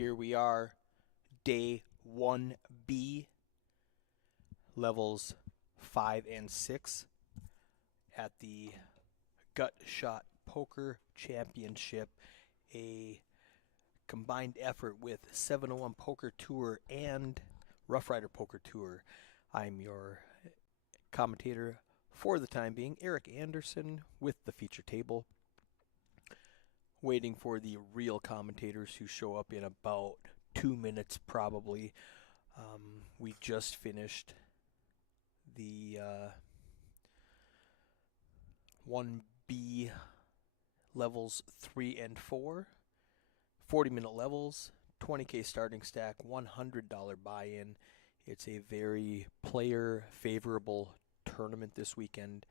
Here we are, day 1B, levels 5 and 6 at the Gut Shot Poker Championship, a combined effort with 701 Poker Tour and Rough Rider Poker Tour. I'm your commentator for the time being, Eric Anderson, with the feature table, waiting for the real commentators who show up in about 2 minutes probably. We just finished the 1B levels 3 and 4, 40-minute levels, 20K starting stack, $100 buy-in. It's a very player-favorable tournament this weekend.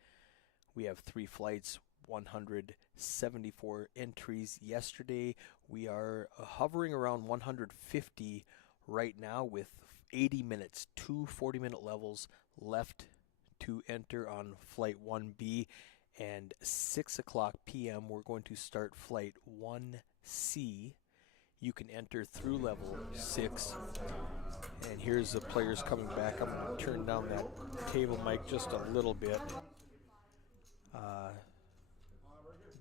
We have 3 flights, 174 entries yesterday. We are hovering around 150 right now with 80 minutes, 2 40-minute levels left to enter on Flight 1B. And 6 o'clock p.m. we're going to start Flight 1C. You can enter through level 6. And here's the players coming back. I'm going to turn down that table mic just a little bit,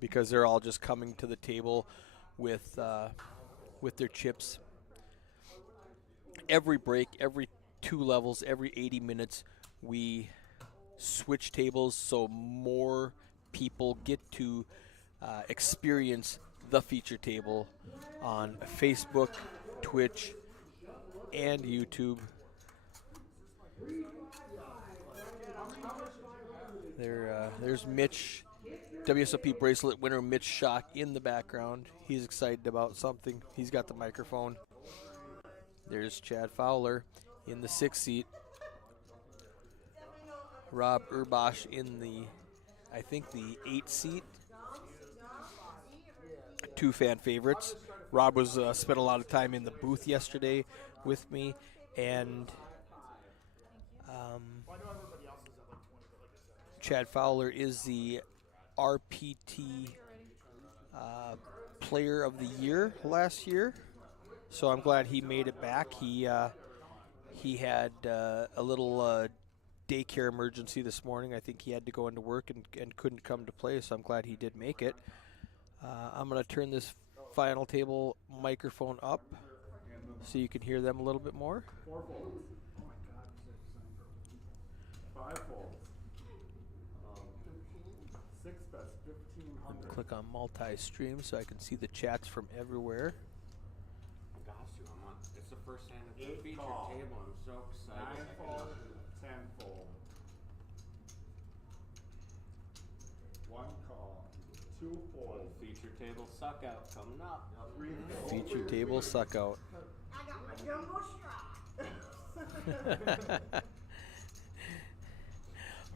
because they're all just coming to the table with their chips. Every break, every 2 levels, every 80 minutes, we switch tables so more people get to experience the feature table on Facebook, Twitch, and YouTube. There's Mitch, WSOP bracelet winner Mitch Schock in the background. He's excited about something. He's got the microphone. There's Chad Fowler in the 6th seat. Rob Urbash in the, I think, the 8th seat. 2 fan favorites. Rob was spent a lot of time in the booth yesterday with me, and Chad Fowler is the RPT Player of the Year last year, so I'm glad he made it back. He had a little daycare emergency this morning. I think he had to go into work and couldn't come to play, so I'm glad he did make it. I'm going to turn this final table microphone up so you can hear them a little bit more. 4 folds. Oh my God. 5 folds. 6 bets, 1,500. Click on multi-stream so I can see the chats from everywhere. Gosh, it's the first hand at the 8 feature call. table. I'm so 9 excited. fold, 10 fold. 1 call, 2 fold. Feature table suck out coming up. 3 fold. Feature table suck out. I got my jumbo straw.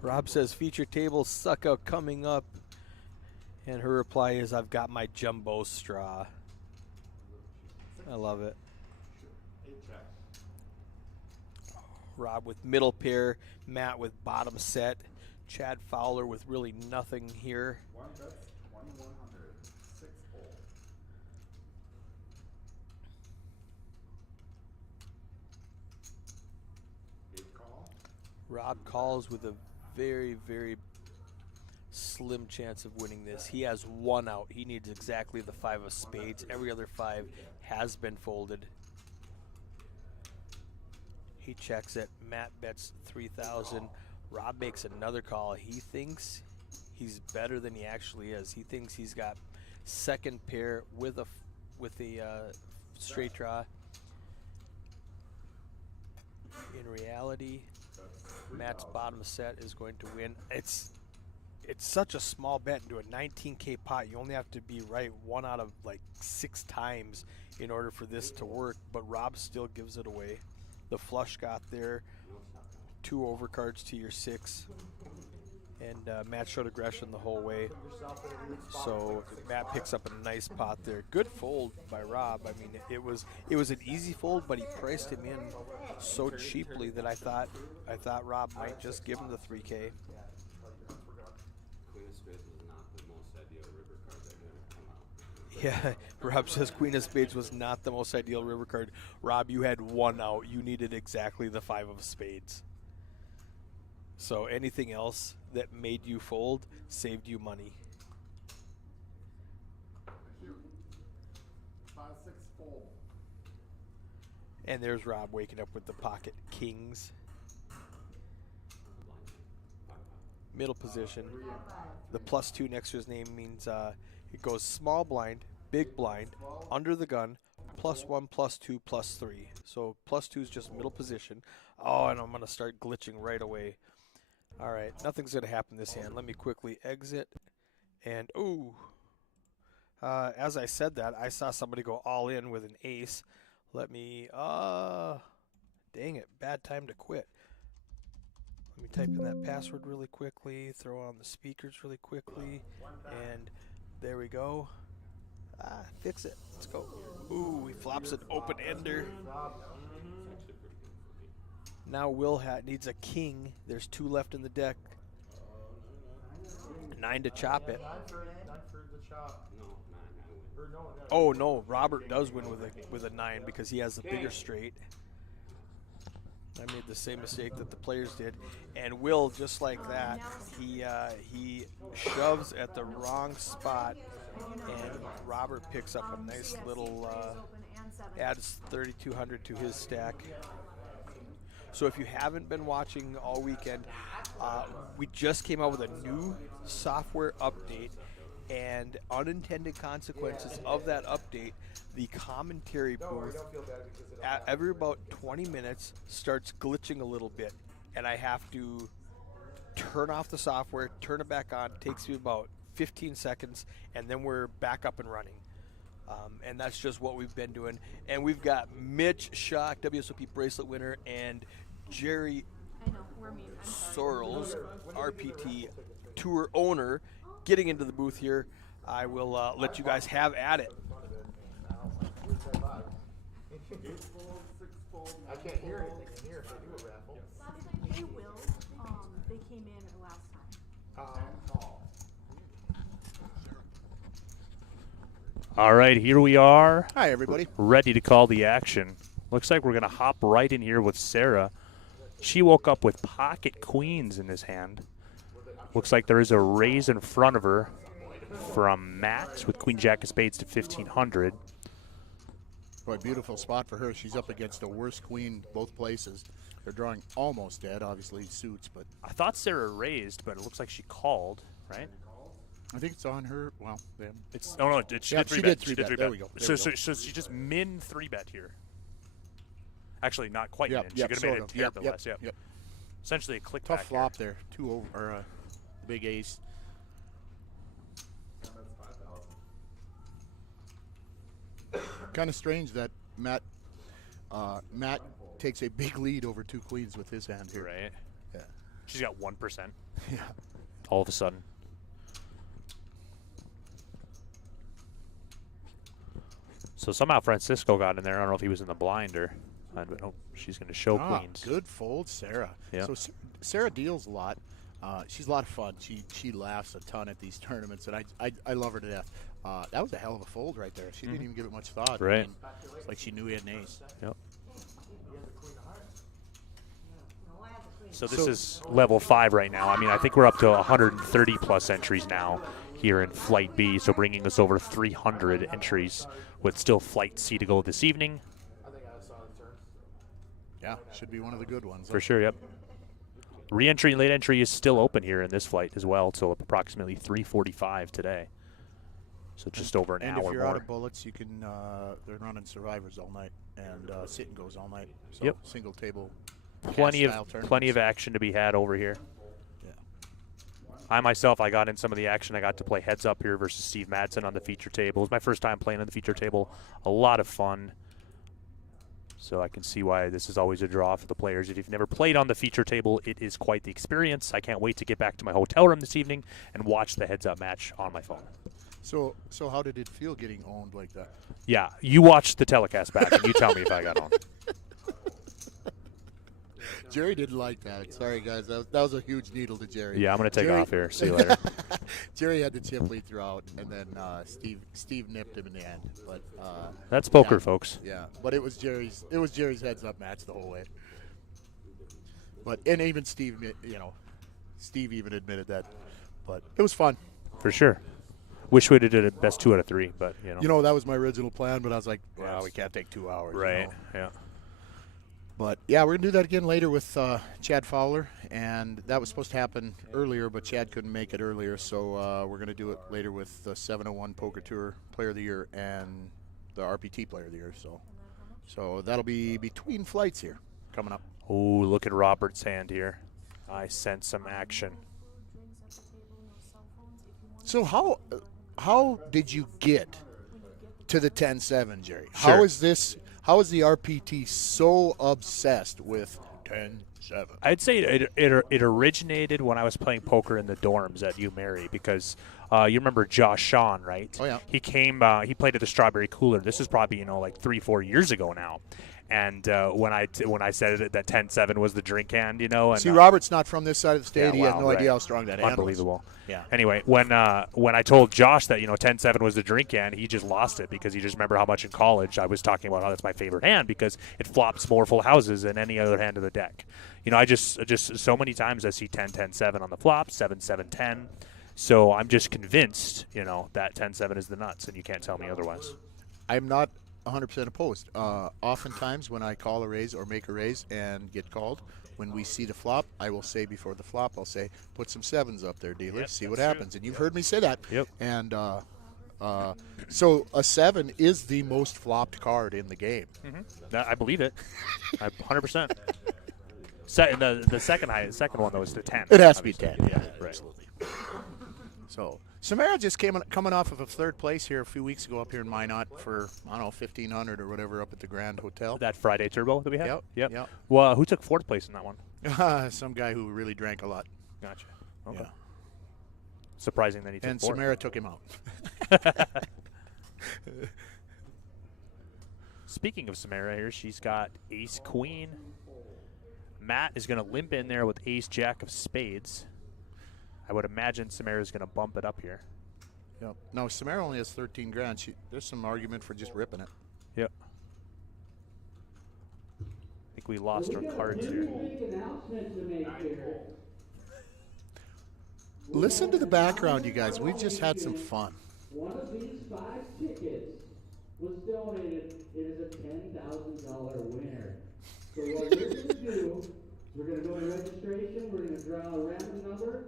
Rob says feature table suck out coming up, and her reply is, I've got my jumbo straw. I love it. 8 check. Rob with middle pair, Matt with bottom set, Chad Fowler with really nothing here. 1 bets, 2,100. 6 fold. Call. Rob calls with a very, very slim chance of winning this. He has 1 out. He needs exactly the 5 of spades. Every other 5 has been folded. He checks it. Matt bets 3,000. Rob makes another call. He thinks he's better than he actually is. He thinks he's got second pair with a straight draw. In reality, Matt's bottom set is going to win. It's such a small bet into a 19K pot. You only have to be right 1 out of like 6 times in order for this to work, but Rob still gives it away. The flush got there, 2 overcards to your 6, and Matt showed aggression the whole way. So Matt picks up a nice pot there. Good fold by Rob. I mean, it was an easy fold, but he priced him in so cheaply that I thought Rob might just give him the 3K. Queen of Spades was not the most ideal river card that could have come out. Yeah, Rob says Queen of Spades was not the most ideal river card. Rob, you had one out. You needed exactly the 5 of spades. So anything else that made you fold saved you money. 5, 6, fold. And there's Rob waking up with the pocket kings. Middle position. The +2 next to his name means it goes small blind, big blind, under the gun, +1, +2, +3. So +2 is just middle position. Oh, and I'm going to start glitching right away. All right, nothing's going to happen this hand. Let me quickly exit. And, ooh. As I said that, I saw somebody go all in with an ace. Let me, dang it, bad time to quit. Let me type in that password really quickly, throw on the speakers really quickly, and there we go. Fix it. Let's go. Ooh, he flops an open ender. Now Will needs a king. There's 2 left in the deck. 9 to chop it. Oh no, Robert does win with a 9 because he has the bigger straight. I made the same mistake that the players did, and Will, just like that, he shoves at the wrong spot, and Robert picks up a nice little adds 3,200 to his stack. So if you haven't been watching all weekend, we just came out with a new software update, and unintended consequences of that update, the commentary booth every about 20 minutes starts glitching a little bit, and I have to turn off the software, turn it back on. It takes me about 15 seconds, and then we're back up and running. And that's just what we've been doing. And we've got Mitch Schock, WSOP bracelet winner, and Jerry Sorrells, RPT tour owner, getting into the booth here. I will let you guys have at it. I can't hear anything in here if I do a raffle. They will. They came in last time. All right, here we are. Hi, everybody. Ready to call the action. Looks like we're going to hop right in here with Sarah. She woke up with pocket queens in his hand. Looks like there is a raise in front of her from Matt with Queen Jack of Spades to 1,500. Boy, beautiful spot for her. She's up against a worse queen both places. They're drawing almost dead, obviously suits, but I thought Sarah raised, but it looks like she called, right? I think it's on her. Well, them. It's no, she Yeah, did 3 she bet. did 3 bet. There we go. So she just min 3 bet here. Actually, not quite Yep, min. yep, She could have made sort it of. a tad bit less. Yep. Essentially a click Tough back flop here. there. 2 over, or big ace. Kind of strange that Matt takes a big lead over 2 queens with his hand here. Right. Yeah. She's got 1%. Yeah. All of a sudden. So somehow Francisco got in there. I don't know if he was in the blind or. I don't know. She's going to show queens. Good fold, Sarah. Yeah. So Sarah deals a lot. She's a lot of fun. She laughs a ton at these tournaments, and I love her to death. That was a hell of a fold right there. She didn't even give it much thought. Right. I mean, it's like she knew he had an ace. Yep. So this is level 5 right now. I mean, I think we're up to 130 plus entries now here in Flight B, so bringing us over 300 entries with still Flight C to go this evening. Yeah, should be one of the good ones. For sure, yep. Re-entry and late entry is still open here in this flight as well, till approximately 3:45 today. So just over an and hour if you're more. out of bullets, you can. They're running survivors all night, and sit-and goes all night. So Yep. Single table. Plenty style of tournaments. action to be had over here. Yeah. I myself, I got in some of the action. I got to play heads up here versus Steve Madsen on the feature table. It was my first time playing on the feature table. A lot of fun. So I can see why this is always a draw for the players. If you've never played on the feature table, it is quite the experience. I can't wait to get back to my hotel room this evening and watch the heads up match on my phone. So how did it feel getting owned like that? Yeah, you watch the telecast back and you tell me if I got on. Jerry didn't like that. Sorry, guys. That was a huge needle to Jerry. Yeah, I'm going to take Jerry- off here. See you later. Jerry had the chip lead throughout, and then Steve nipped him in the end. But That's poker, yeah. folks. Yeah, but it was Jerry's heads up match the whole way. And even Steve, Steve even admitted that. But it was fun. For sure. Wish we'd have did it best 2 out of 3, but That was my original plan, but I was like, well, we can't take 2 hours. Right. Yeah. But yeah, we're gonna do that again later with Chad Fowler, and that was supposed to happen earlier, but Chad couldn't make it earlier, so we're gonna do it later with the 701 Poker Tour Player of the Year and the RPT Player of the Year. So that'll be between flights here coming up. Oh, look at Robert's hand here. I sense some action. So how did you get to the 10-7, Jerry? Sure. How is the RPT so obsessed with 10-7? I'd say it originated when I was playing poker in the dorms at UMary because you remember Josh Shawn, right? Oh, yeah. He came. He played at the Strawberry Cooler. This is probably like 3-4 years ago now. And when I said that 10-7 was the drink hand, and See, Robert's not from this side of the state. Yeah, He has wow, no right. idea how strong that hand was. Unbelievable. Yeah. Anyway, when I told Josh that 10-7 was the drink hand, he just lost it because he just remembered how much in college I was talking about how that's my favorite hand because it flops more full houses than any other hand of the deck. I just so many times I see 10-10-7 on the flop, 7-7-10. So I'm just convinced, that 10-7 is the nuts, and you can't tell me otherwise. I'm not 100% opposed. Oftentimes when I call a raise or make a raise and get called, when we see the flop, I will say before the flop, I'll say, put some 7s up there, dealer, Yep, see what that's happens. And you've heard me say that. Yep. And so a 7 is the most flopped card in the game. I believe it. 100%. The second one, though, is the 10. It has to be 10. Yeah, Yeah, right. absolutely. So Samara just coming off of a 3rd place here a few weeks ago up here in Minot for, I don't know, 1,500 or whatever up at the Grand Hotel. That Friday Turbo that we had? Yep. Well, who took 4th place in that one? Some guy who really drank a lot. Gotcha. Okay. Yeah. Surprising that he took And 4th. Samara took him out. Speaking of Samara here, she's got Ace Queen. Matt is going to limp in there with Ace Jack of Spades. I would imagine Samara's going to bump it up here. Yep. No, Samara only has 13 grand. There's some argument for just ripping it. Yep. I think we lost our cards here. Listen to the background, you guys. We've just had some fun. One of these 5 tickets was donated. It is a $10,000 winner. So what we're going to do, we're going to go to registration. We're going to draw a random number.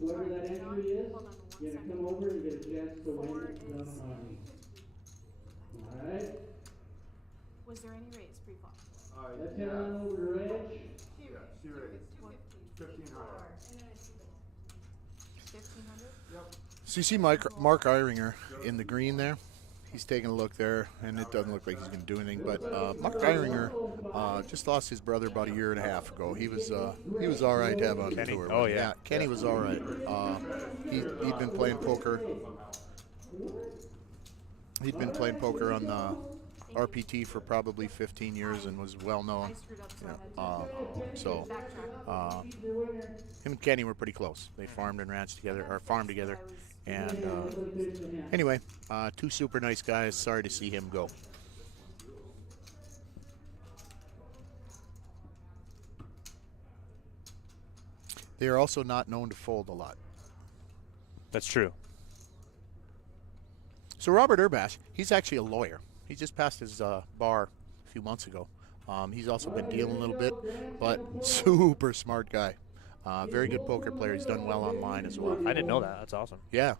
Whoever that entry is, you're going to come over and get a chance to win the money. All right? Was there any raise pre-flop? Let's head on over to Reg. Yeah, she raised 1,500. 1,500? So you see Mark Iringer in the green there? He's taking a look there, and it doesn't look like he's going to do anything. But Mark Iringer just lost his brother about a year and a half ago. He was all right to have on the Kenny? tour. Oh, yeah. Kenny was all right. He'd been playing poker. He'd been playing poker on the RPT for probably 15 years and was well known. I screwed up, so I had to backtrack. Him and Kenny were pretty close. They farmed and ranched together, or farmed together. And anyway, 2 super nice guys. Sorry to see him go. They are also not known to fold a lot. That's true. So Robert Urbash, he's actually a lawyer. He just passed his bar a few months ago. He's also been dealing a little bit, but super smart guy. Very good poker player. He's done well online as well. I didn't know that. That's awesome. Yeah,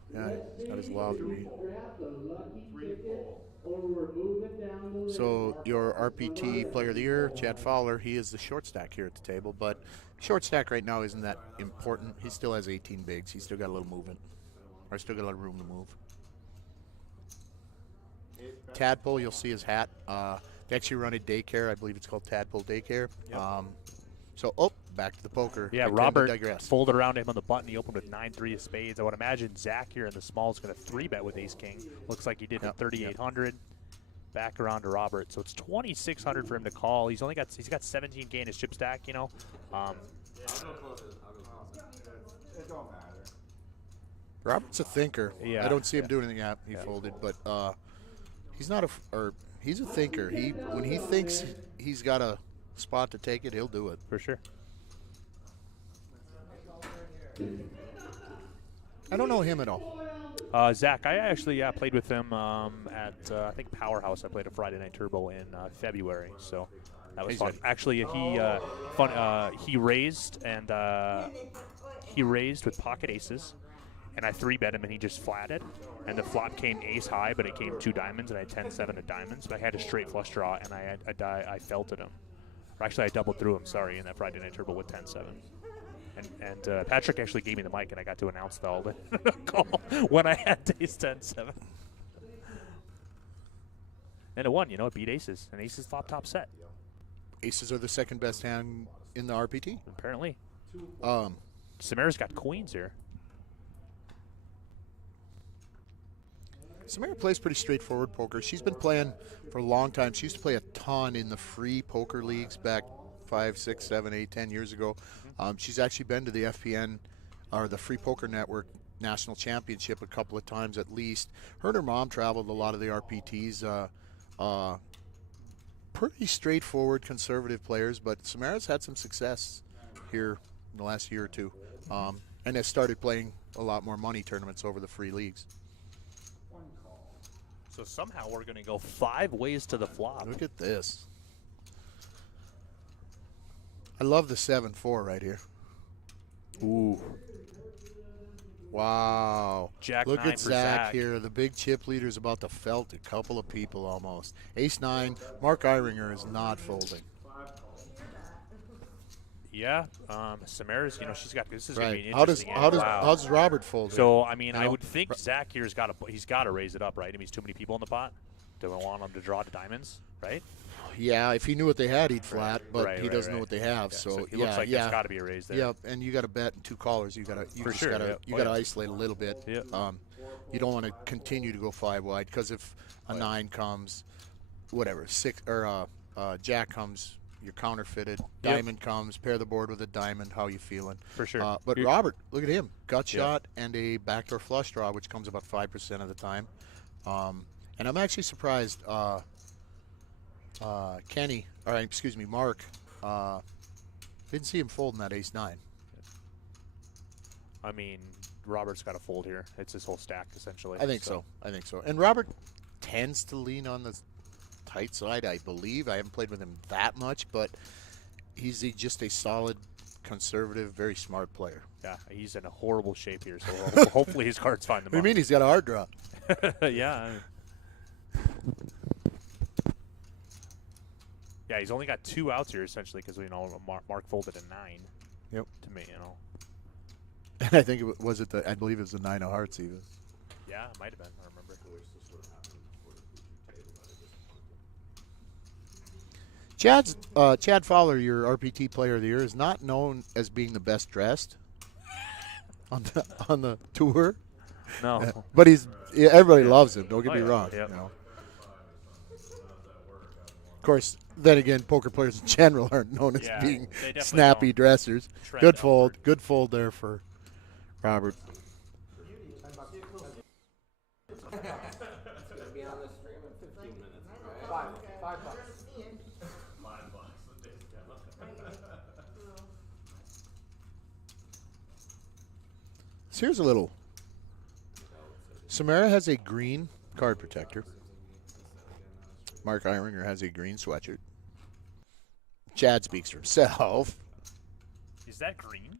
he's got his wild degree. So your RPT Player of the Year, Chad Fowler, he is the short stack here at the table, but short stack right now isn't that important. He still has 18 bigs. He's still got a little movement, or still got a lot of room to move. Tadpole, you'll see his hat. They actually run a daycare. I believe it's called Tadpole Daycare. Yep. Back to the poker. Yeah, I tend to Robert digress. folded around him on the button. He opened with 9-3 of spades. I would imagine Zach here in the small is going to 3-bet with Ace King. Looks like he did Yep, at 3,800. back around to Robert. So it's 2,600 for him to call. He's got 17K in his chip stack. You know. I'll go closer. It don't matter. Robert's a thinker. Yeah, I don't see him yeah. doing anything after he folded, but he's not he's a thinker. When he thinks he's got a spot to take it, he'll do it. For sure. I don't know him at all. Zach, I actually played with him at I think Powerhouse. I played a Friday Night Turbo in February, so that was He's fun. good. Actually, he raised with pocket aces, and I 3-bet him, and he just flatted. And the flop came ace high, but it came 2 diamonds, and I had 10-7 of diamonds. But I had a straight flush draw, and I felted him. Or actually, I doubled through him. Sorry, in that Friday Night Turbo with 10-7. And Patrick actually gave me the mic, and I got to announce the call when I had days 10-7. And it won, you know, it beat aces. And aces flop top set. Aces are the second best hand in the RPT. Apparently. Um, Samara's got queens here. Samara plays pretty straightforward poker. She's been playing for a long time. She used to play a ton in the free poker leagues back 5, 6, 7, 8, 10 years ago. She's actually been to the FPN, or the Free Poker Network National Championship a couple of times at least. Her and her mom traveled a lot of the RPTs. Pretty straightforward, conservative players, but Samara's had some success here in the last year or two, and has started playing a lot more money tournaments over the free leagues. So somehow we're going to go 5 ways to the flop. Look at this. I love the 7-4 right here. Ooh. Wow. Jack Look 9 at for Zach Zach. here. The big chip leader's about to felt a couple of people almost. Ace-9. Mark Eiringer is not folding. Yeah. Samara's, you know, she's got, this is going to be Right. an How does interesting end. how does Robert fold? So, I mean, You I know? would think Zach here's he's got to raise it up, right? I mean, he's too many people in the pot. Do we want him to draw the diamonds, right? Yeah, if he knew what they had, he'd flat, but Right, he doesn't know what they have. Yeah, So, he looks like yeah, there's got to be a raise there. Yep, and you got to bet 2 callers. You got to For sure, yep. you Oh, got to yeah. isolate a little bit. Yep. You don't want to continue to go 5 wide because if a 9 comes, whatever, 6 or Jack comes, you're counterfeited. Yep. Diamond comes, pair the board with a diamond. How you feeling? For sure. But You're- Robert, look at him, gut Yeah. shot and a backdoor flush draw, which comes about 5% of the time. And I'm actually surprised. Kenny, or excuse me, Mark, didn't see him folding that ace-9. I mean, Robert's got to fold here. It's his whole stack, essentially. I think so. I think so. And Robert tends to lean on the tight side, I believe. I haven't played with him that much, but he's just a solid, conservative, very smart player. Yeah, he's in a horrible shape here, so hopefully his cards find the What do you mean he's got a hard draw? Yeah. Yeah, he's only got 2 outs here, essentially, because, you know, Mark folded a 9. Yep. To me, you know. And I think I believe it was the 9 of hearts even. Yeah, it might have been. I remember. Chad Fowler, your RPT Player of the Year, is not known as being the best dressed on the tour. No. But everybody loves him. Don't get Oh, me yeah. wrong. Yep. You know. Of course, then again, poker players in general aren't known as Yeah, being they definitely snappy don't dressers. trend Good fold. upward. Good fold there for Robert. Be on the stream in 15 minutes. $5. So here's a little. Samara has a green card protector. Mark Eiringer has a green sweatshirt. Chad speaks for himself. Is that green?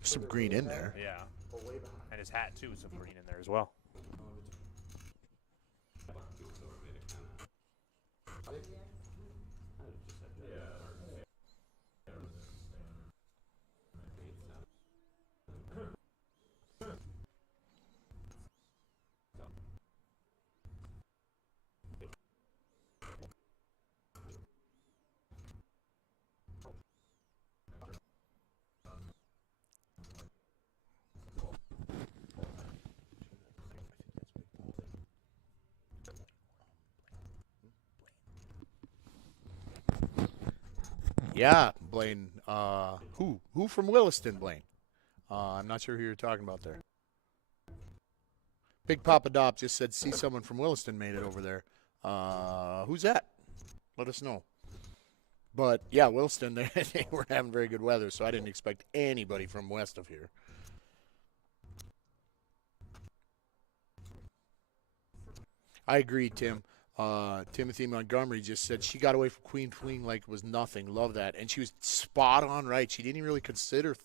There's some green in there. Yeah. And his hat, too, is some green in there as well. Yeah, Blaine. Who from Williston, Blaine? I'm not sure who you're talking about there. Big Papa Dop just said, see someone from Williston made it over there. Who's that? Let us know. But, yeah, Williston, they were having very good weather, so I didn't expect anybody from west of here. I agree, Tim. Timothy Montgomery just said she got away from Queen Fling like it was nothing. Love that. And she was spot on right. She didn't even really consider.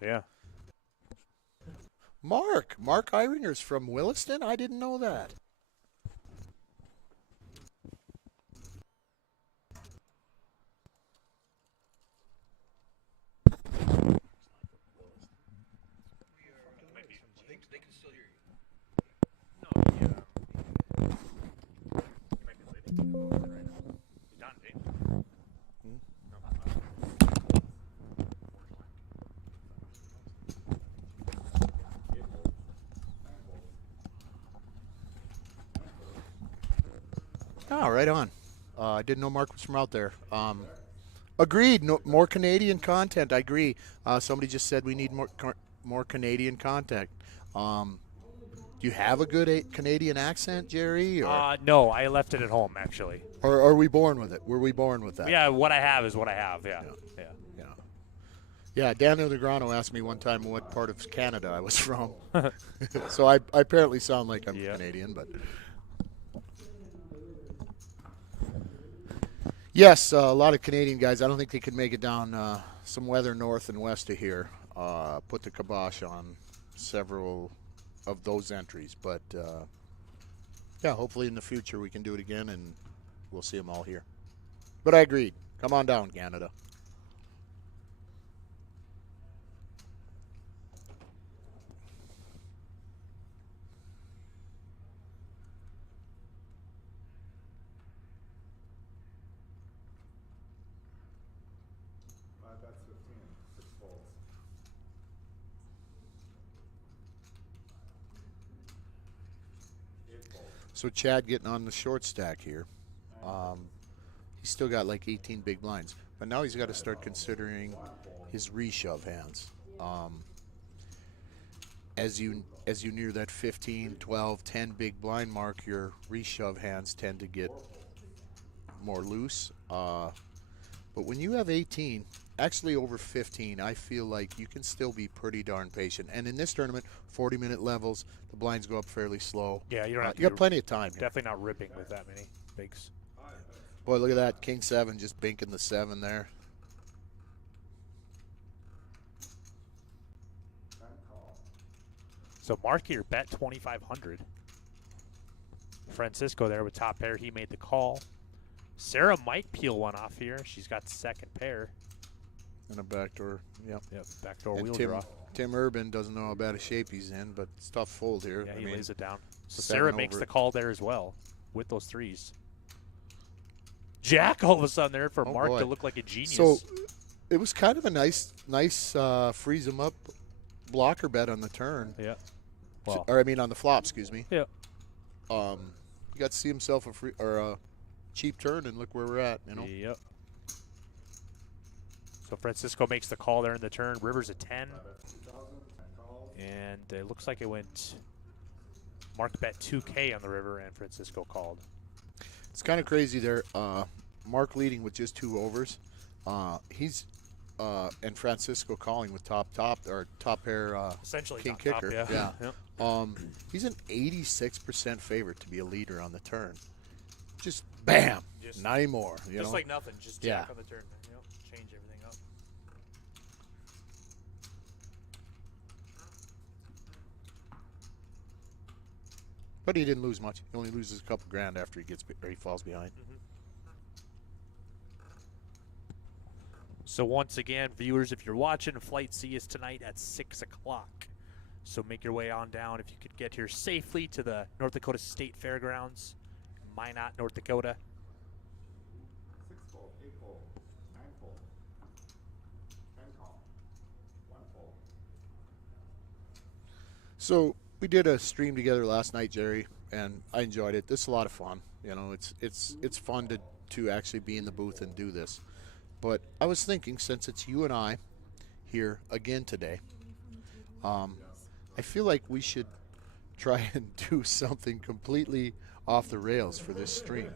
Yeah. Mark Iringer's from Williston? I didn't know that. Oh, right on. I didn't know Mark was from out there. Agreed. No, more Canadian content. I agree. Somebody just said we need more Canadian content. Do you have a good Canadian accent, Jerry? Or, no, I left it at home, actually. or are we born with it? Were we born with that? Yeah, what I have is what I have, yeah. Yeah, Daniel Negrano asked me one time what part of Canada I was from. So I apparently sound like I'm Canadian, but... Yes, a lot of Canadian guys. I don't think they could make it down some weather north and west of here. Put the kibosh on several of those entries. But, yeah, hopefully in the future we can do it again and we'll see them all here. But I agreed. Come on down, Canada. That's 15. 6 folds. So Chad getting on the short stack here. He's still got like 18 big blinds. But now he's got to start considering his reshove hands. As you near that 15, 12, 10 big blind mark, your reshove hands tend to get more loose. But when you have 18, actually over 15, I feel like you can still be pretty darn patient. And in this tournament, 40-minute levels, the blinds go up fairly slow. Yeah, you don't have to you got plenty of time here. Definitely not ripping with that many bigs. Boy, look at that. King 7 just binking the 7 there. So mark your bet 2,500. Francisco there with top pair. He made the call. Sarah might peel one off here. She's got the second pair. And a backdoor. Yep. Backdoor And wheel Tim, draw. Tim Urban doesn't know how bad a shape he's in, but it's tough fold here. Yeah, I he mean, lays it down. So 7 Sarah makes over. the call there as well with those threes. Jack all of a sudden there for Oh, Mark boy. to look like a genius. So it was kind of a nice freeze him up blocker bet on the turn. yeah. Well, Or I mean on the flop, excuse me. yeah. He got to see himself a cheap turn, and look where we're at. You know. Yep. So Francisco makes the call there in the turn. Rivers a 10. And it looks like it went Mark bet 2K on the river, and Francisco called. It's kind of crazy there. Mark leading with just 2 overs. He's and Francisco calling with top pair Essentially king top, kicker. yeah. Yep. He's an 86% favorite to be a leader on the turn. Just bam, Just- not anymore. You Just know? like nothing. Just Yeah. Jack on the turn. Yep. Change everything up. But he didn't lose much. He only loses a couple grand after he falls behind. So once again, viewers, if you're watching, Flight C is tonight at 6 o'clock. So make your way on down if you could get here safely to the North Dakota State Fairgrounds, Minot, North Dakota. 6 fold, 8 fold, 9 fold, 10 call, 1 fold. So we did a stream together last night, Jerry, and I enjoyed it. This is a lot of fun. You know, it's fun to actually be in the booth and do this. But I was thinking, since it's you and I here again today, I feel like we should try and do something completely off the rails for this stream.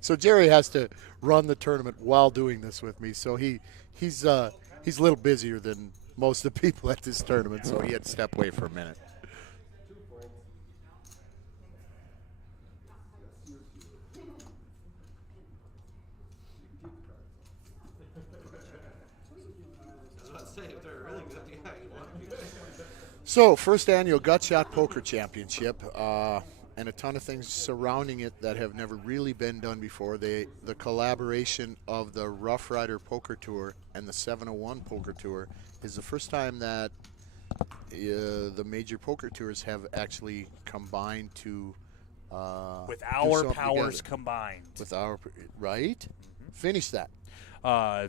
So Jerry has to run the tournament while doing this with me. So he's a little busier than most of the people at this tournament, so he had to step away for a minute. So, first annual Gutshot Poker Championship, and a ton of things surrounding it that have never really been done before. The collaboration of the Rough Rider Poker Tour and the 701 Poker Tour is the first time that the major poker tours have actually combined to With do our something powers together. combined. With our right? Finish that. I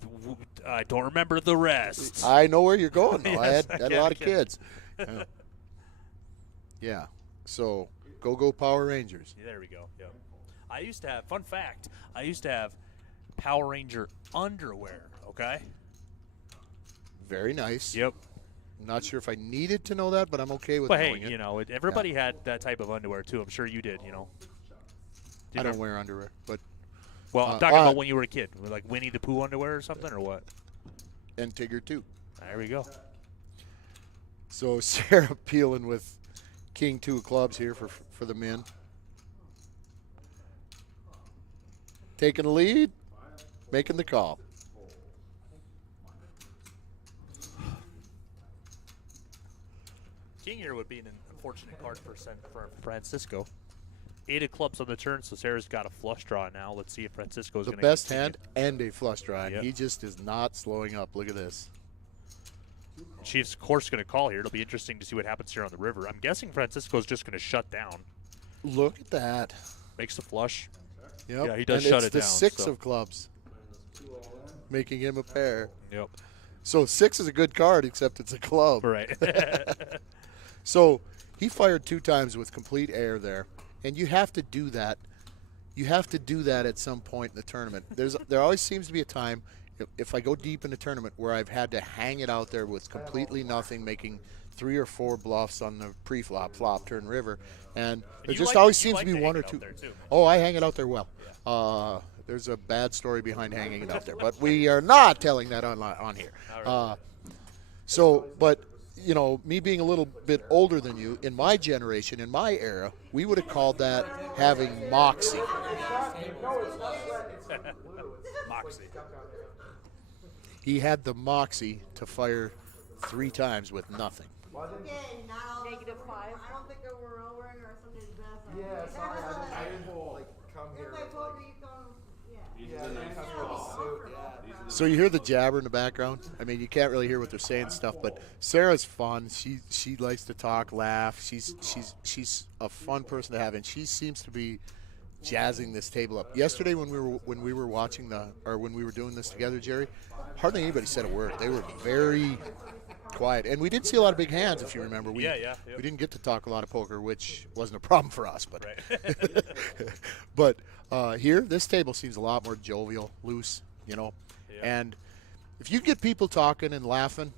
don't remember the rest. I know where you're going, though. I Yes, had I a lot of can. kids. Yeah. So, go Power Rangers. There we go. Yep. I used to have, fun fact, I used to have Power Ranger underwear, okay? Very nice. Yep. Not sure if I needed to know that, but I'm okay with But hey, knowing it. you know, everybody had that type of underwear too. I'm sure you did, you know. I don't wear underwear, but Well, I'm talking about when you were a kid. Like Winnie the Pooh underwear or something, or what? and Tigger too. There we go. So Sarah peeling with King 2 of clubs here for the men. Taking the lead, making the call. King here would be an unfortunate card for Francisco. 8 of clubs on the turn, so Sarah's got a flush draw now. Let's see if Francisco's The going to best hand and a flush draw. and Yep. He just is not slowing up. Look at this. She's, of course, going to call here. It'll be interesting to see what happens here on the river. I'm guessing Francisco's just going to shut down. Look at that. Makes the flush. Yep. Yeah, he does and shut it's it the down, 6 so. of clubs, making him a pair. Yep. So 6 is a good card, except it's a club. Right. So he fired 2 times with complete air there, and you have to do that. You have to do that at some point in the tournament. There always seems to be a time, if I go deep in the tournament, where I've had to hang it out there with completely nothing, making 3 or 4 bluffs on the pre-flop, flop, turn, river, and there you just like- always you seems like to be to 1 hang or it out 2. there, too. Oh, I hang it out there well. There's a bad story behind hanging it out there, but we are not telling that on here. But you know, me being a little bit older than you, in my generation, in my era, we would have called that having moxie. Moxie. He had the moxie to fire 3 times with nothing. Again, not all -5. I don't think that we're all wearing our Sunday's best. Yeah, sorry, I didn't like come here. If I with, told like, you, you come, yeah. yeah, you come here with a suit. Yeah. So you hear the jabber in the background? I mean, you can't really hear what they're saying and stuff, but Sarah's fun. She likes to talk, laugh. She's a fun person to have, and she seems to be jazzing this table up. Yesterday when we were watching when we were doing this together, Jerry, hardly anybody said a word. They were very quiet, and we did see a lot of big hands, if you remember. We didn't get to talk a lot of poker, which wasn't a problem for us, but but here this table seems a lot more jovial, loose, you know. And if you get people talking and laughing,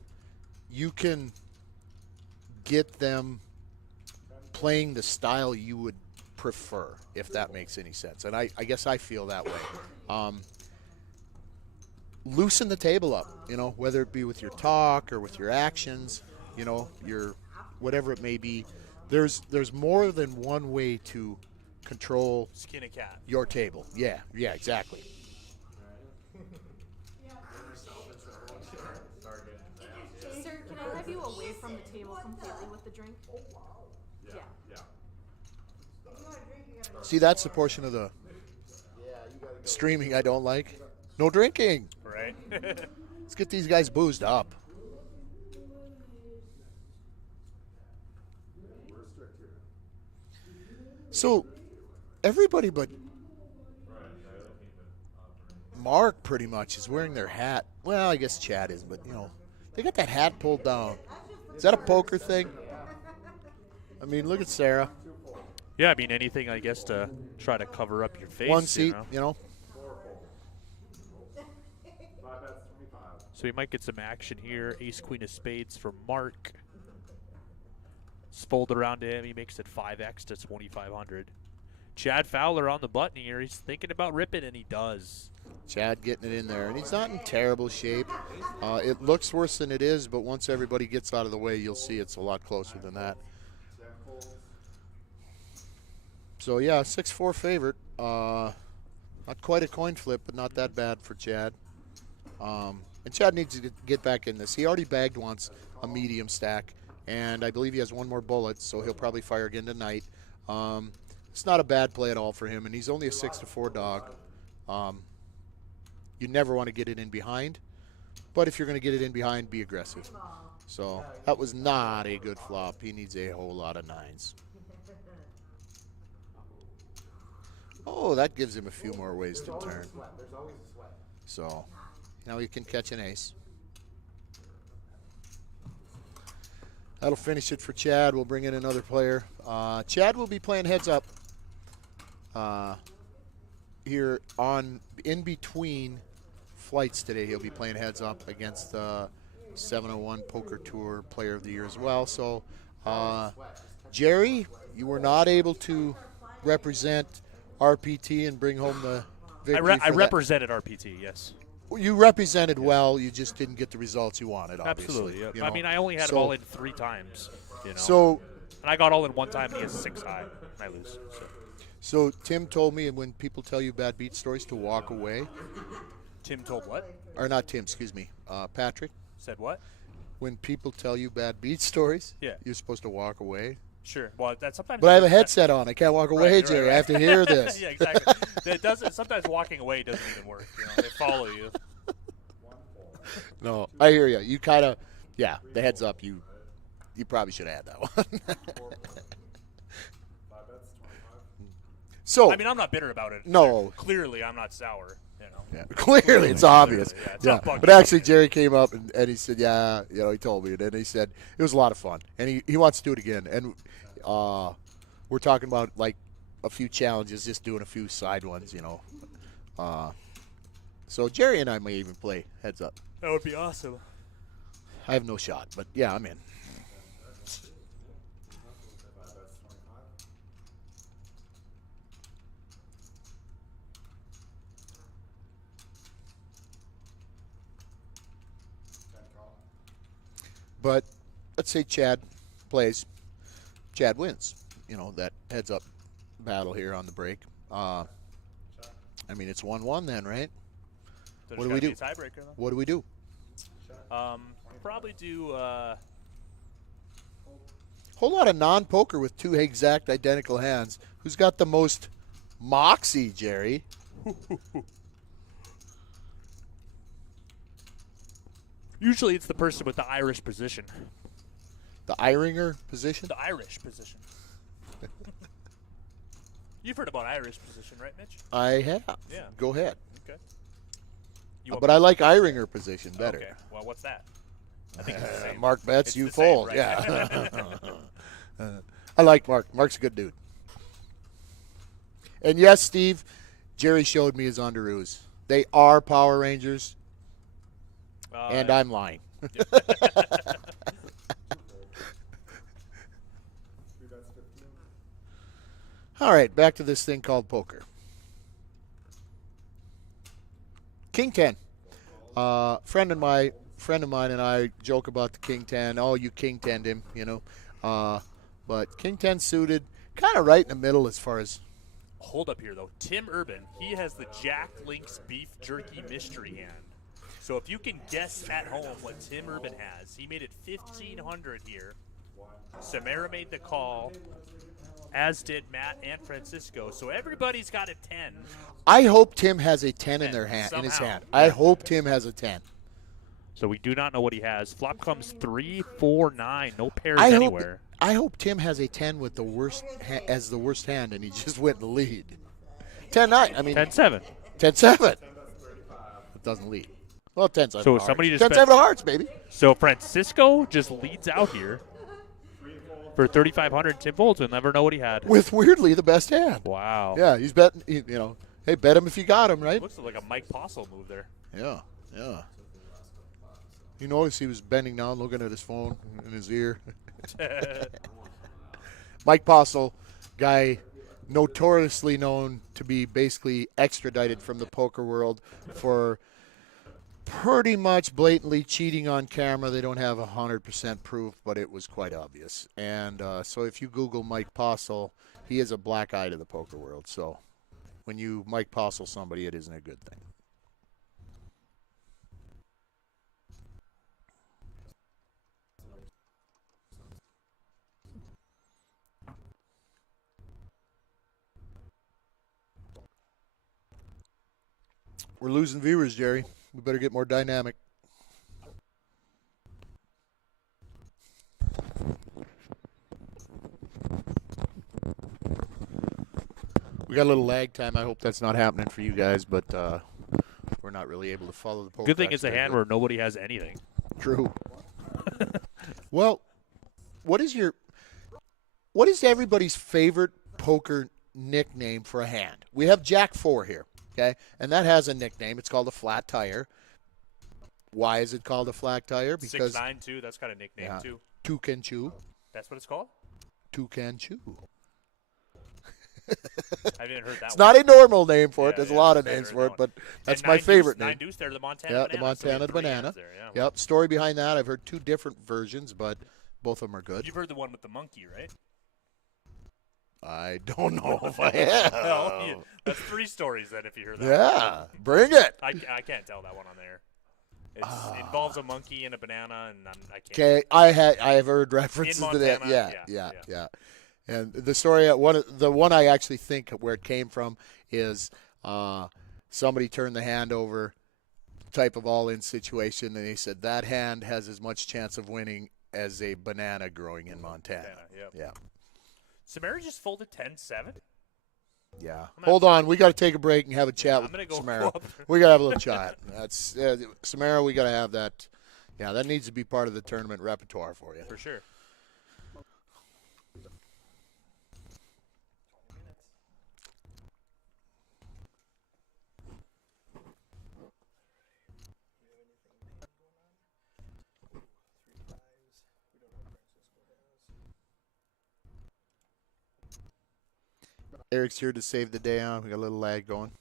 you can get them playing the style you would prefer, if that makes any sense. And I guess I feel that way. Loosen the table up, you know, whether it be with your talk or with your actions, you know, your whatever it may be. There's more than one way to control Skin a cat. your table. Yeah, exactly. Sir, can I have you away from the table completely with the drink? Yeah. See, that's the portion of the streaming I don't like. No drinking. Right. Let's get these guys boozed up. So, everybody but Mark pretty much is wearing their hat. Well, I guess Chad is, but, you know, they got that hat pulled down. Is that a poker thing? I mean, look at Sarah. Yeah, I mean anything, I guess, to try to cover up your face. One seat, You know? Five bets, 25. So we might get some action here. Ace Queen of Spades for Mark. It's folded around to him. He makes it 5x to 2,500. Chad Fowler on the button here. He's thinking about ripping, and he does. Chad getting it in there, and he's not in terrible shape. It looks worse than it is, but once everybody gets out of the way, you'll see it's a lot closer than that. So yeah, 6-4 favorite. Not quite a coin flip, but not that bad for Chad. And Chad needs to get back in this. He already bagged once a medium stack, and I believe he has one more bullet, so he'll probably fire again tonight. It's not a bad play at all for him, and he's only a 6-4 dog. You never want to get it in behind, but if you're going to get it in behind, be aggressive. So that was not a good flop. He needs a whole lot of nines. Oh, that gives him a few more ways to turn. There's always a sweat. So now he can catch an ace. That'll finish it for Chad. We'll bring in another player. Chad will be playing heads up here in between flights today. He'll be playing heads up against the 701 Poker Tour Player of the Year as well. So, Jerry, you were not able to represent RPT and bring home the victory. I represented RPT, yes. You represented well. You just didn't get the results you wanted, obviously. Absolutely. Yeah. You know? I mean, I only had him all in 3 times. You know? So, and I got all in 1 time, and he has 6 high. And I lose. So Tim told me when people tell you bad beat stories to walk away. Tim told what? Or not Tim, excuse me. Patrick. Said what? When people tell you bad beat stories, Yeah. you're supposed to walk away. Sure. Well, that sometimes. But I have a headset on. I can't walk away, Right, Jerry. right. I have to hear this. Yeah, exactly. It doesn't. Sometimes walking away doesn't even work. You know, they follow you. No, I hear you. You kind of, yeah, the heads up. You probably should have had that one. So I mean, I'm not bitter about it. No. Clearly, I'm not sour. You know. yeah, clearly it's obvious. Yeah, it's Yeah. not bugging But actually, Jerry came up and he said, yeah, you know, he told me. And then he said, it was a lot of fun. And he wants to do it again. And we're talking about, like, a few challenges, just doing a few side ones, you know. So Jerry and I may even play heads up. That would be awesome. I have no shot, but yeah, I'm in. But let's say Chad plays. Chad wins. You know, that heads up battle here on the break. I mean, it's 1-1 then, right? There's What do gotta we be do? a tiebreaker, though. What do we do? Probably do. Whole lot of non-poker with 2 exact identical hands. Who's got the most moxie, Jerry? Usually, it's the person with the Irish position. The Iringer position? The Irish position. You've heard about Irish position, right, Mitch? I have. Yeah. Go ahead. Okay. But I like Iringer position better. Okay. Well, what's that? I think it's the same. Mark bets, It's you the same, fold. right? Yeah. I like Mark. Mark's a good dude. And yes, Steve, Jerry showed me his underoos. They are Power Rangers, and I'm lying. All right, back to this thing called poker. King 10. Friend of mine and I joke about the King 10. Oh, you King 10'd him, you know. But King 10 suited, kind of right in the middle as far as. Hold up here, though. Tim Urban, he has the Jack Link's beef jerky mystery hand. So if you can guess at home what Tim Urban has, he made it 1,500 here. Samara made the call, as did Matt and Francisco. So everybody's got a 10. I hope Tim has a 10 in 10, in his somehow. hand. I hope Tim has a 10. So we do not know what he has. Flop comes 3, 4, 9. No pairs I anywhere. hope Tim has a 10 with the worst as the worst hand, and he just went in the lead. 10-9. I mean 10-7. 10-7. It doesn't lead. Well, 10-7. So somebody just 10-7 of hearts, baby. So Francisco just leads out here. For 3,500, Tim Foltz will never know what he had. with weirdly the best hand. Wow. Yeah, he's betting. Hey, bet him if you got him, right? Looks like a Mike Postle move there. Yeah, yeah. You notice he was bending down, looking at his phone in his ear. Mike Postle, guy notoriously known to be basically extradited from the poker world for pretty much blatantly cheating on camera. They don't have 100% proof, but it was quite obvious. And so if you Google Mike Postle, he is a black eye to the poker world. So when you Mike Postle somebody, it isn't a good thing. We're losing viewers, Jerry. We better get more dynamic. We got a little lag time. I hope that's not happening for you guys, but we're not really able to follow the poker. Good thing it's a hand where nobody has anything. True. Well, what is everybody's favorite poker nickname for a hand? We have Jack 4 here. Okay, and that has a nickname. It's called a flat tire. Why is it called a flat tire? Because 6'9" too. That's got a nickname too. Toucan Chew. That's what it's called. Toucan Chew. I haven't heard that. It's one. not a normal name for it. Yeah, There's a yeah, lot of I've names heard for it, that but that's And my Nine favorite Deuce, name. Nine Deuce, they're the Montana Yeah, Banana. the so we Montana have three Banana. hands there, yeah. Yep. Story behind that. I've heard two different versions, but both of them are good. You've heard the one with the monkey, right? I don't know if I have. Well, that's three stories then if you hear that. Yeah, bring it. I can't tell that one on there. It involves a monkey and a banana, and I can't. Okay, I have heard references In to that. Montana, Yeah. And the story, the one I actually think where it came from is somebody turned the hand over, type of all-in situation, and they said that hand has as much chance of winning as a banana growing in Montana. Yeah. Samara just folded 10-7. Yeah. Hold on, we got to take a break and have a chat with Samara. We got to have a little chat. That's Samara. We got to have that. Yeah, that needs to be part of the tournament repertoire for you. For sure. Eric's here to save the day on. We got a little lag going.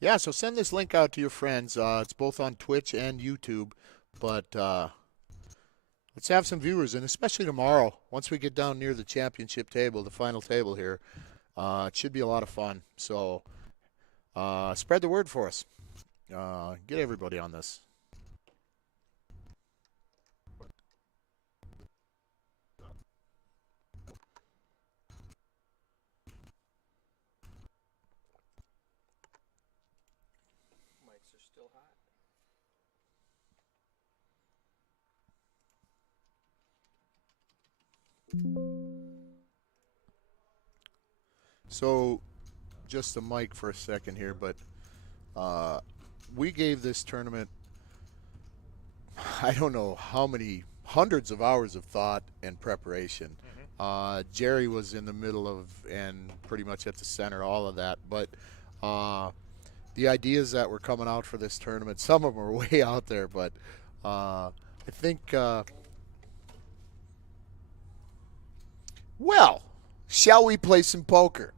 Yeah, so send this link out to your friends. It's both on Twitch and YouTube. But let's have some viewers, and especially tomorrow, once we get down near the championship table, the final table here, it should be a lot of fun. So spread the word for us. Get everybody on this. So, just the mic for a second here, but we gave this tournament, I don't know how many hundreds of hours of thought and preparation. Jerry was in the middle of and pretty much at the center, all of that. But the ideas that were coming out for this tournament, some of them are way out there, but I think, well, shall we play some poker?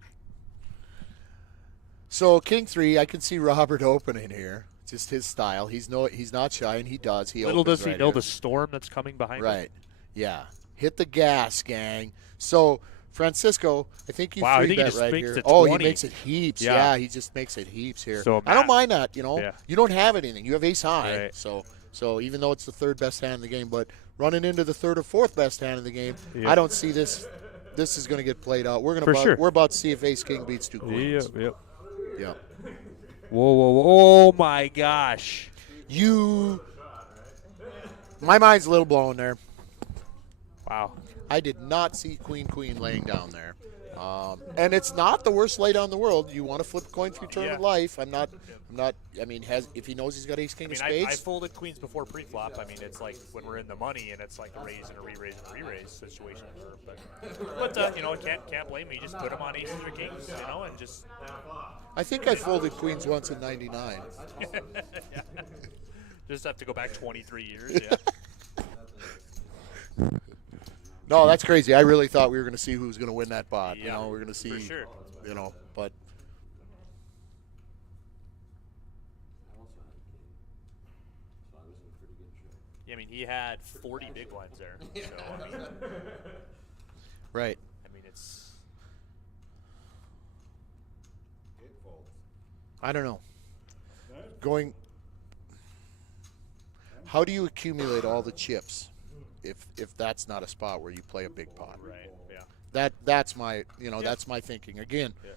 So King 3, I can see Robert opening here. Just his style. He's not shy, and he does. Little does he right know here. the storm that's coming behind him. Right. Yeah. Hit the gas, gang. So Francisco, I think you Wow, I free think he bet just right makes here. it Oh, 20. he makes it heaps. Yeah. Yeah, he just makes it heaps here. So I don't Matt- mind that. You know, Yeah. you don't have anything. You have ace high. Right. So even though it's the third best hand in the game, but running into the third or fourth best hand in the game, Yeah. I don't see this. This is going to get played out. For sure. We're about to see if ace king beats two queens. Yep. Yeah. Whoa. Oh, my gosh. My mind's a little blown there. Wow. I did not see queen laying down there. And it's not the worst laydown in the world. You want to flip a coin through tournament Yeah. life. I'm not. I mean, if he knows he's got ace king I of mean, spades. I folded queens before pre-flop. I mean, it's like when we're in the money and it's like a raise and a re-raise and a re-raise situation. But you know, can't blame me. Just put them on aces or kings, you know, and just I think I folded queens once in '99. just have to go back 23 years. Yeah. No, that's crazy. I really thought we were going to see who was going to win that pot. You Yeah, know, we're going to see. for sure. You know, but I also had a king, so I was in pretty good shape. Yeah, I mean, he had 40 big blinds there. So I mean, right. it's It folds. I don't know. Going. How do you accumulate all the chips if that's not a spot where you play a big pot? right. Yeah. That's my that's my thinking. Again, Yeah.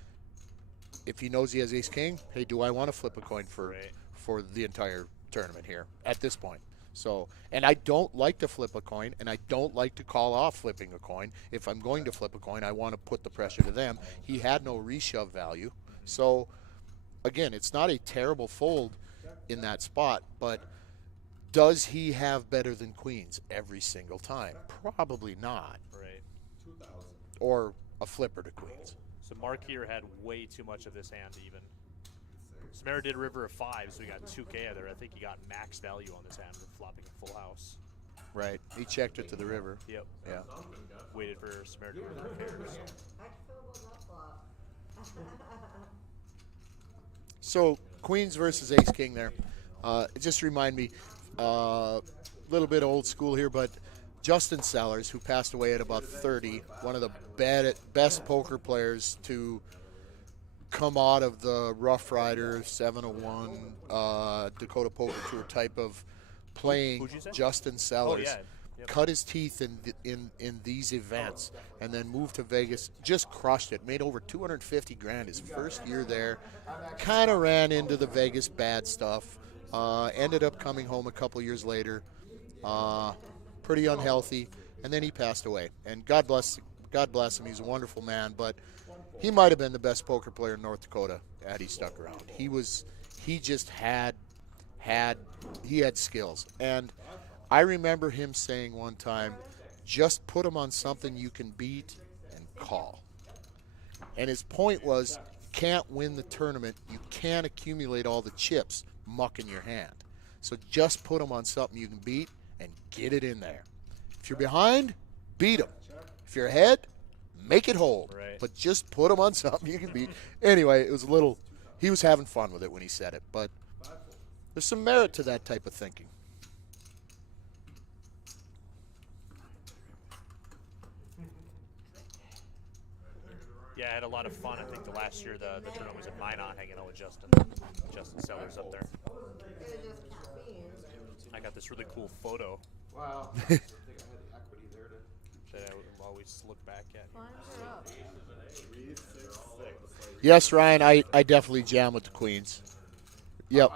if he knows he has ace king, hey, do I want to flip a coin for Right. for the entire tournament here at this point? So, and I don't like to flip a coin, and I don't like to call off flipping a coin. If I'm going to flip a coin, I want to put the pressure to them. He had no reshove value, so again, it's not a terrible fold in that spot, but does he have better than queens every single time? Probably not. Right. Or a flipper to queens. So Mark here had way too much of this hand even. Samara did river of 5, so he got 2K out of there. I think he got max value on this hand for flopping a full house. Right. He checked it to the river. Yep. Yeah. Waited for Samara to river pairs. So queens versus ace king there. It just remind me a little bit old school here, but Justin Sellers, who passed away at about 30, one of the best poker players to come out of the Rough Rider 701 Dakota Poker Tour type of playing. Who'd you say? Justin Sellers. Oh, yeah. Yep. Cut his teeth in these events and then moved to Vegas, just crushed it, made over 250 grand his first year there, kind of ran into the Vegas bad stuff, ended up coming home a couple years later, pretty unhealthy, and then he passed away. And God bless him, he's a wonderful man, but he might have been the best poker player in North Dakota had he stuck around. He just had skills. And I remember him saying one time, just put him on something you can beat and call. And his point was, you can't win the tournament. You can't accumulate all the chips mucking your hand. So just put him on something you can beat and get it in there. If you're behind, beat him. If you're ahead, make it hold. Right. But just put him on something you can beat. Anyway, it was he was having fun with it when he said it. But there's some merit to that type of thinking. Yeah, I had a lot of fun. I think the last year the tournament was in Minot, hanging out with Justin Sellers up there. I got this really cool photo Wow. I think I had the equity there to. that I would always look back at. Line her up. Yes, Ryan, I definitely jam with the queens. Yep.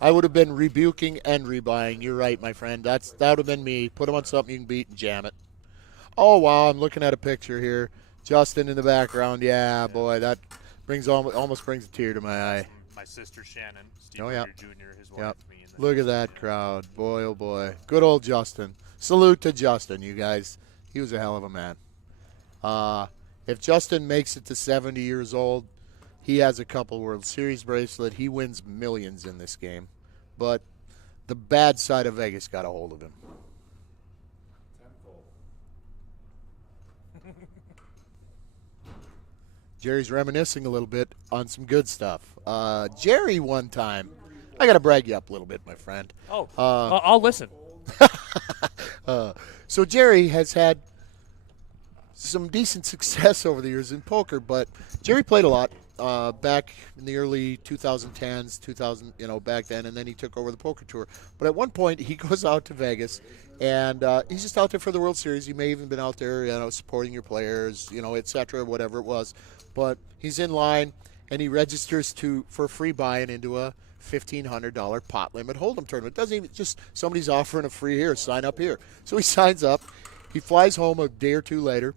I would have been rebuking and rebuying. You're right, my friend. That would have been me. Put them on something you can beat and jam it. Oh, wow, I'm looking at a picture here. Justin in the background. Yeah, boy, that almost brings a tear to my eye. My sister Shannon, Steve Oh, yeah. Jr., his wife, Yep. me. And Look at that crowd. Boy, oh, boy. Good old Justin. Salute to Justin, you guys. He was a hell of a man. If Justin makes it to 70 years old, he has a couple World Series bracelet. He wins millions in this game. But the bad side of Vegas got a hold of him. Jerry's reminiscing a little bit on some good stuff. Jerry one time, I got to brag you up a little bit, my friend. Oh, I'll listen. So Jerry has had some decent success over the years in poker, but Jerry played a lot back in the early 2010s, back then, and then he took over the poker tour. But at one point, he goes out to Vegas, and he's just out there for the World Series. He may even been out there, supporting your players, et cetera, whatever it was. But he's in line, and he registers for free buy-in into a $1,500 pot limit hold'em tournament. Doesn't even just somebody's offering a free here, sign up here. So he signs up. He flies home a day or two later,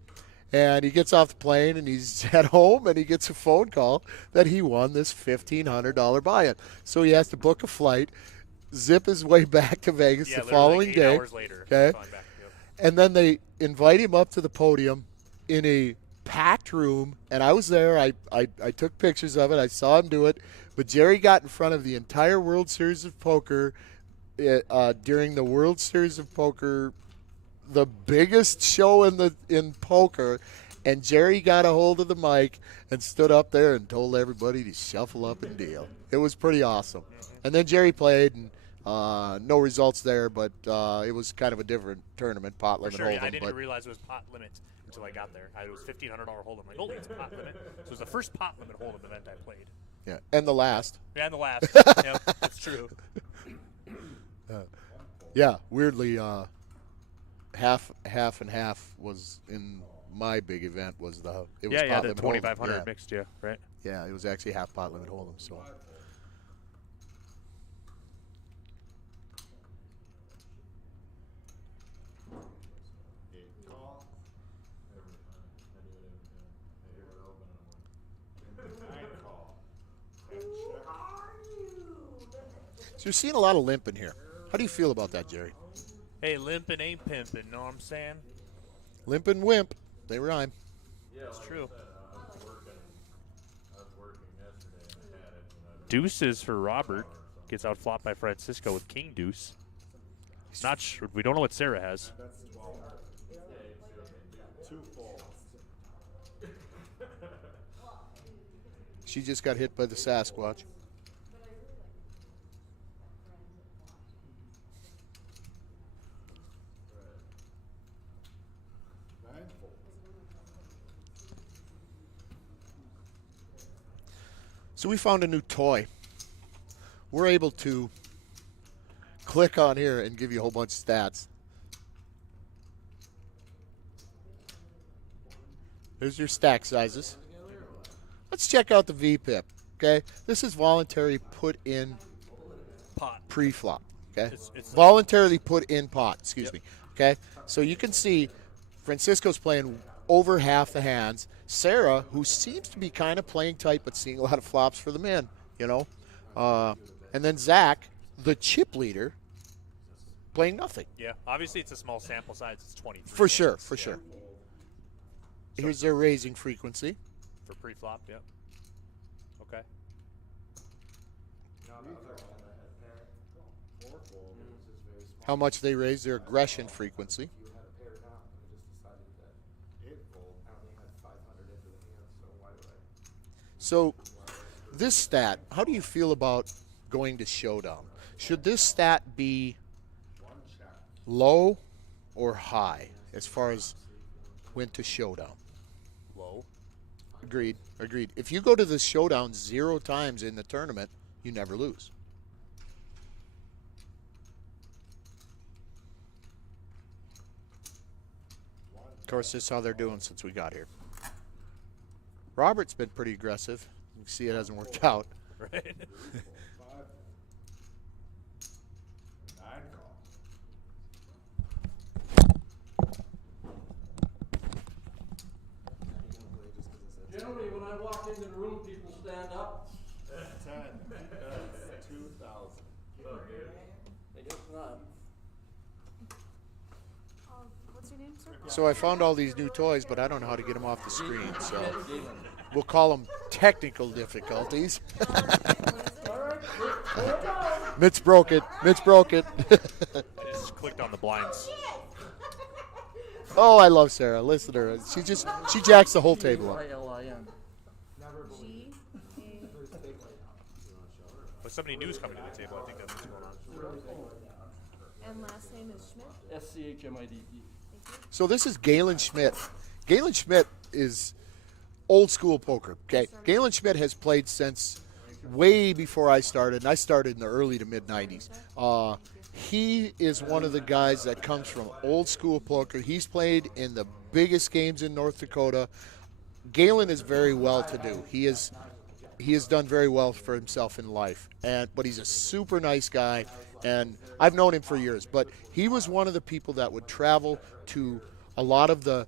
And he gets off the plane, and he's at home, and he gets a phone call that he won this $1,500 buy-in. So he has to book a flight, zip his way back to Vegas the following like 8 day. hours later. Okay. Flying back, yep. And then they invite him up to the podium in a packed room, and I was there. I took pictures of it. I saw him do it. But Jerry got in front of the entire World Series of Poker during the World Series of Poker, the biggest show in poker, and Jerry got a hold of the mic and stood up there and told everybody to shuffle up and deal. It was pretty awesome. And then Jerry played, and no results there, but it was kind of a different tournament, pot For limit sure, hold'em. I didn't but even realize it was pot limit until I got there. It was $1,500 hold'em. Like, holy, it's a pot limit. So it was the first pot limit hold'em event I played. yeah, and the last. Yeah, and the last. Yep, that's true. Yeah, weirdly, half and half was in my big event was it was Yeah, pot the limit 2,500 hold'em. mixed, yeah, right? Yeah, it was actually half pot limit hold'em. So. Call. Nine call. So you're seeing a lot of limp in here. How do you feel about that, Jerry? Hey, limping ain't pimping, know what I'm saying? Limp and wimp, they rhyme. It's true. I was working yesterday and I had it. And Deuces for Robert. Gets outflopped by Francisco with King Deuce. Not sure. We don't know what Sarah has. two folds. She just got hit by the Sasquatch. Nine fold. So we found a new toy. We're able to click on here and give you a whole bunch of stats. There's your stack sizes. Let's check out the VPIP. Okay, this is voluntary put in Pot. pre-flop. Okay, It's voluntarily put in pot. Excuse me. Okay, so you can see Francisco's playing over half the hands. Sarah, who seems to be kind of playing tight but seeing a lot of flops for the men, you know. And then Zach, the chip leader, playing nothing. Yeah, obviously it's a small sample size. It's 23. For sure, hands, for yeah. sure. Here's their raising frequency. For pre-flop, yep. Okay. How much they raise their aggression frequency. So this stat, how do you feel about going to showdown? Should this stat be low or high as far as went to showdown? Low. Agreed. If you go to the showdown 0 times in the tournament, you never lose. Of course, this is how they're doing since we got here. Robert's been pretty aggressive. You can see it hasn't worked out. Right. Nine call. Generally, when I walk into the room, people stand up. 10. 2,000. They guess not. What's your name, sir? So I found all these new toys, but I don't know how to get them off the screen. So we'll call them technical difficulties. Mitch broke it. I just clicked on the blinds. Oh, I love Sarah. Listen to her. She jacks the whole table up. ILIN. With somebody new's coming to the table, I think that's what's going on. And last name is Schmidt. SCHMIDT. So this is Galen Schmidt. Galen Schmidt is old school poker. Okay, Galen Schmidt has played since way before I started, and I started in the early to mid '90s. He is one of the guys that comes from old school poker. He's played in the biggest games in North Dakota. Galen is very well to do. He has done very well for himself in life, but he's a super nice guy, and I've known him for years. But he was one of the people that would travel to a lot of the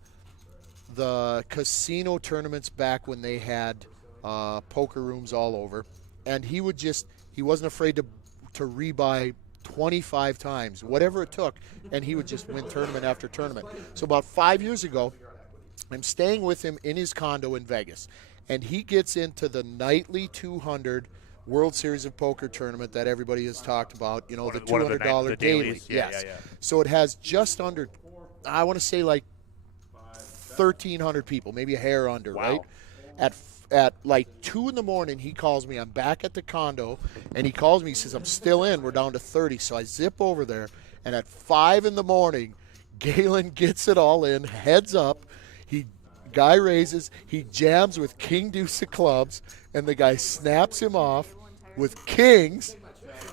the casino tournaments back when they had poker rooms all over, and he wasn't afraid to rebuy 25 times, whatever it took, and he would just win tournament after tournament. So about 5 years ago, I'm staying with him in his condo in Vegas, and he gets into the nightly 200 World Series of Poker tournament that everybody has talked about, the $200 daily. Yes. Yeah. So it has just under, I want to say like 1,300 people, maybe a hair under, Wow. right? At like 2 in the morning, he calls me. I'm back at the condo, and he calls me. He says, I'm still in. We're down to 30. So I zip over there, and at 5 in the morning, Galen gets it all in, heads up. Guy raises, he jams with king deuce of clubs, and the guy snaps him off with kings,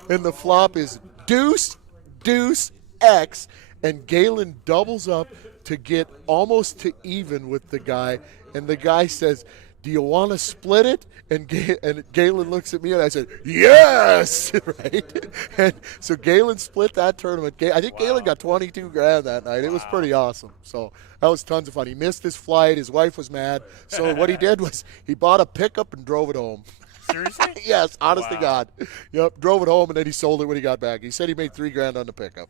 and the flop is deuce, deuce, X, and Galen doubles up to get almost to even with the guy, and the guy says, do you want to split it? And Galen looks at me, and I said, yes! Right? And so Galen split that tournament. I think Galen got 22 grand that night. It was pretty awesome. So that was tons of fun. He missed his flight. His wife was mad. So what he did was he bought a pickup and drove it home. Seriously? Yes, honest to God. Yep, drove it home, and then he sold it when he got back. He said he made $3 grand on the pickup.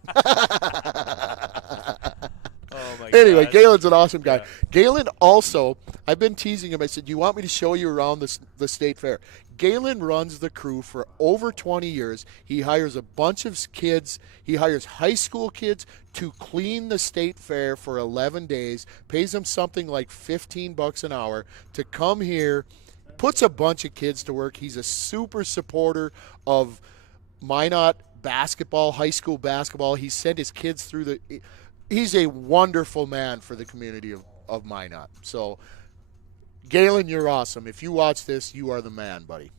Oh my Anyway, God. Galen's an awesome guy. Yeah. Galen also, I've been teasing him. I said, do you want me to show you around the state fair? Galen runs the crew for over 20 years. He hires a bunch of kids. He hires high school kids to clean the state fair for 11 days, pays them something like $15 an hour to come here, puts a bunch of kids to work. He's a super supporter of Minot basketball, high school basketball. He sent his kids through he's a wonderful man for the community of Minot. So, Galen, you're awesome. If you watch this, you are the man, buddy.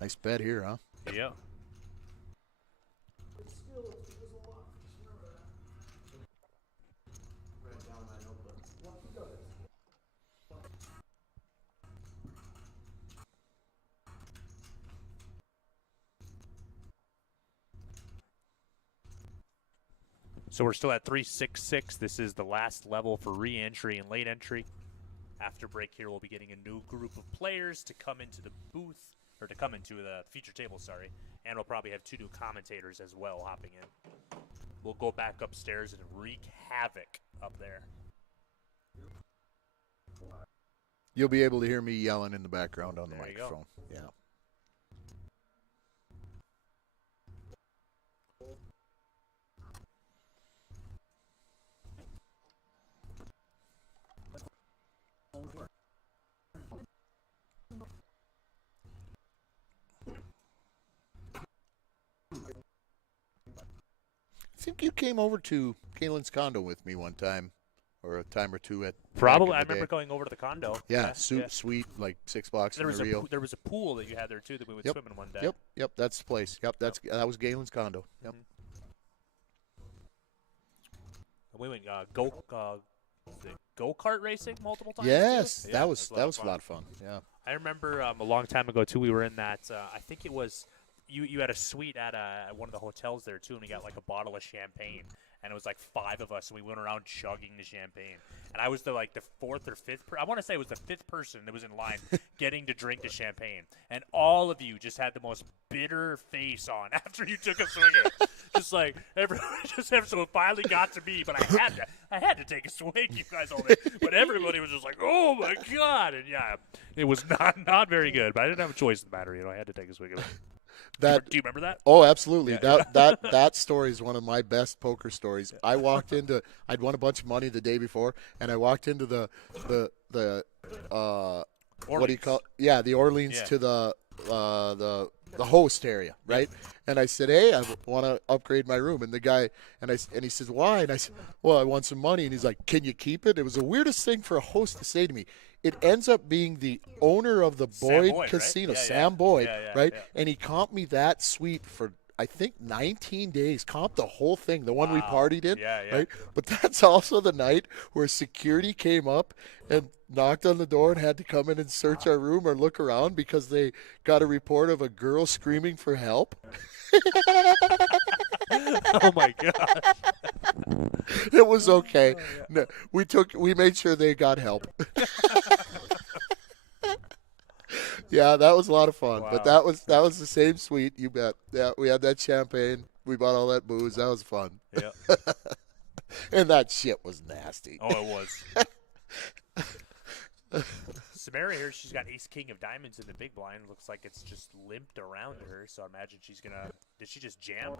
Nice bet here, huh? Yeah. So we're still at 366. This is the last level for re-entry and late entry. After break here, we'll be getting a new group of players to come into the booth, or to come into the feature table, sorry. And we'll probably have 2 new commentators as well hopping in. We'll go back upstairs and wreak havoc up there. You'll be able to hear me yelling in the background on the There you go. microphone. Yeah. I think you came over to Galen's condo with me one time, or a time or two at Probably. back I in the remember day. going over to the condo. Yeah, sweet, like $6 There in was the Rio. there was a pool that you had there too that we went Yep. swimming one day. Yep, that's the place. Yep, that was Galen's condo. Yep. We went go-kart racing multiple times. Yes, too? that was a a lot of fun. Yeah. I remember a long time ago too. We were in that. I think it was you had a suite at one of the hotels there too, and we got like a bottle of champagne, and it was like 5 of us, and we went around chugging the champagne. And I was the 4th or 5th. I want to say it was the 5th person that was in line getting to drink the champagne, and all of you just had the most bitter face on after you took a swing at it. Just like everyone, so it finally got to me, but I had to take a swing. You guys all did, but everybody was just like, "Oh my god!" And yeah, it was not very good. But I didn't have a choice in the matter. I had to take a swing of it. Do you remember that? Oh, absolutely. That story is one of my best poker stories. I'd won a bunch of money the day before, and I walked into the what do you call? Yeah, the Orleans to the host area, right? And I said, "Hey, I want to upgrade my room." And the guy and he says, "Why?" And I said, "Well, I want some money." And he's like, "Can you keep it?" It was the weirdest thing for a host to say to me. It ends up being the owner of the Boyd Casino, right? Sam Boyd, Yeah, right? yeah. And he comped me that suite for I think 19 days. Comp the whole thing, the one we Wow. partied in. Yeah, yeah. Right? But that's also the night where security came up and knocked on the door and had to come in and search our room or look around because they got a report of a girl screaming for help. Oh my god. It was okay. No, we made sure they got help. Yeah, that was a lot of fun. Wow. But that was the same suite, you bet. Yeah, we had that champagne. We bought all that booze. That was fun. Yeah. And that shit was nasty. Oh, it was. Samara here, she's got ace king of diamonds in the big blind. Looks like it's just limped around her, so I imagine she's gonna. Did she just jam?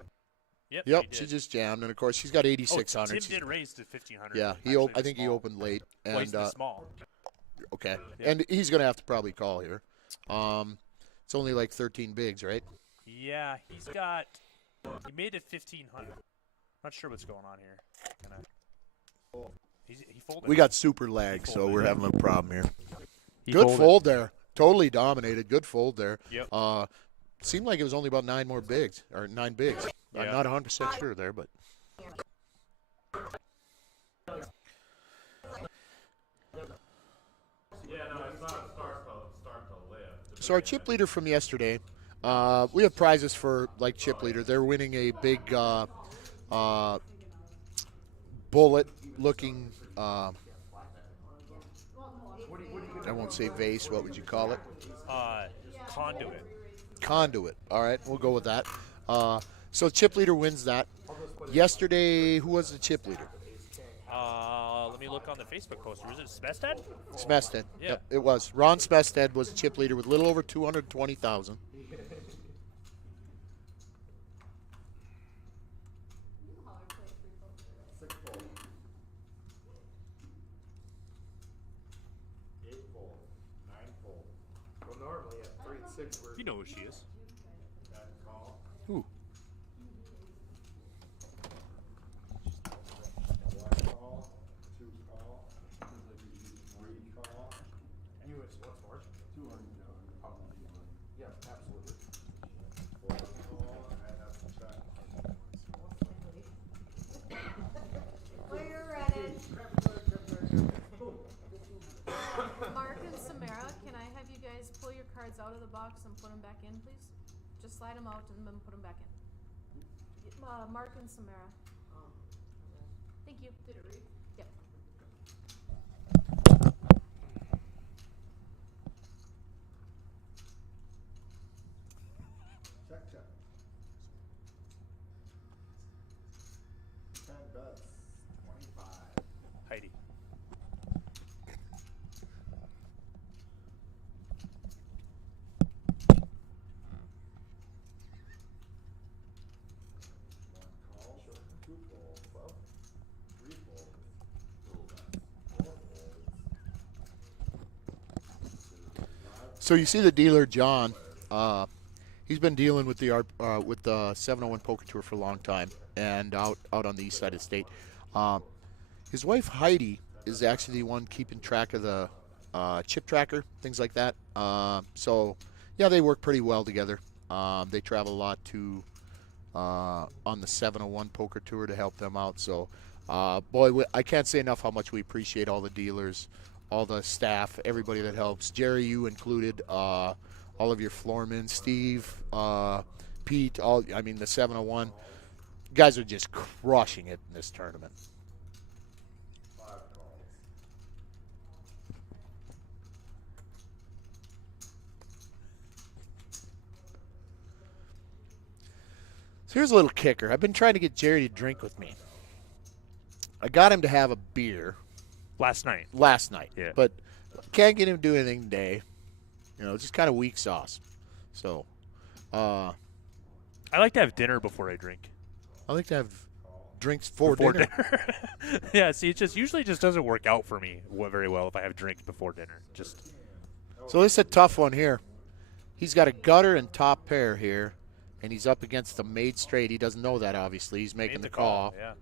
Yep, she she did. just jammed, and of course she's got Oh, 8,600. Tim did raise to 1,500. Yeah, Actually, I think he small. opened late, Well, he's and the small. okay, Yeah. and he's gonna have to probably call here. It's only like 13 bigs, right? Yeah, he's got. He made it 1,500. Not sure what's going on here. He folded. We got super lag, He so folded. we're having a problem here. He Good folded. fold there. Totally dominated. Good fold there. Yep. Seemed like it was only about 9 bigs. I'm Yeah. not 100% sure there, but. Yeah, no, it's not start to lift. So our chip leader from yesterday, we have prizes for like chip leader. They're winning a big bullet-looking. I won't say vase. What would you call it? Conduit. Conduit. All right, we'll go with that. So chip leader wins that. Yesterday, who was the chip leader? Let me look on the Facebook poster. Was it Smestad? Smested. Yeah. Yep, it was. Ron Smested was the chip leader with a little over 220,000. Well, normally at 3 and 6 we're You know who she is. back to call. Ooh. One call, 2 call, 3 call. You was what's more? 200 probably. Yeah, absolutely. 4 call, and that's the check. We're ready. Mark and Samara, can I have you guys pull your cards out of the box and put them back in, please? Just slide them out and then put them back in. Mark and Samara. Thank you. Did it read? Yep. Check, check. 10 bets, 25. Heidi. One call, 2 fold, well, 3 fold, 4 folds. So you see the dealer, John. He's been dealing with the 701 Poker Tour for a long time, and out on the east side of the state. His wife Heidi is actually the one keeping track of the chip tracker, things like that. So yeah, they work pretty well together. They travel a lot to on the 701 Poker Tour to help them out. So boy, I can't say enough how much we appreciate all the dealers, all the staff, everybody that helps. Jerry, you included, all of your floormen, Steve, Pete, the 701. Guys are just crushing it in this tournament. 5 calls. So here's a little kicker. I've been trying to get Jerry to drink with me. I got him to have a beer Last night. last night, Yeah. but can't get him to do anything today. Just kind of weak sauce. So I like to have dinner before I drink. I like to have drinks for Before dinner. Yeah, see, it usually just doesn't work out for me very well if I have drinks before dinner. Just So this is a tough one here. He's got a gutter and top pair here, and he's up against the made straight. He doesn't know that, obviously. He's making made the call. Yeah.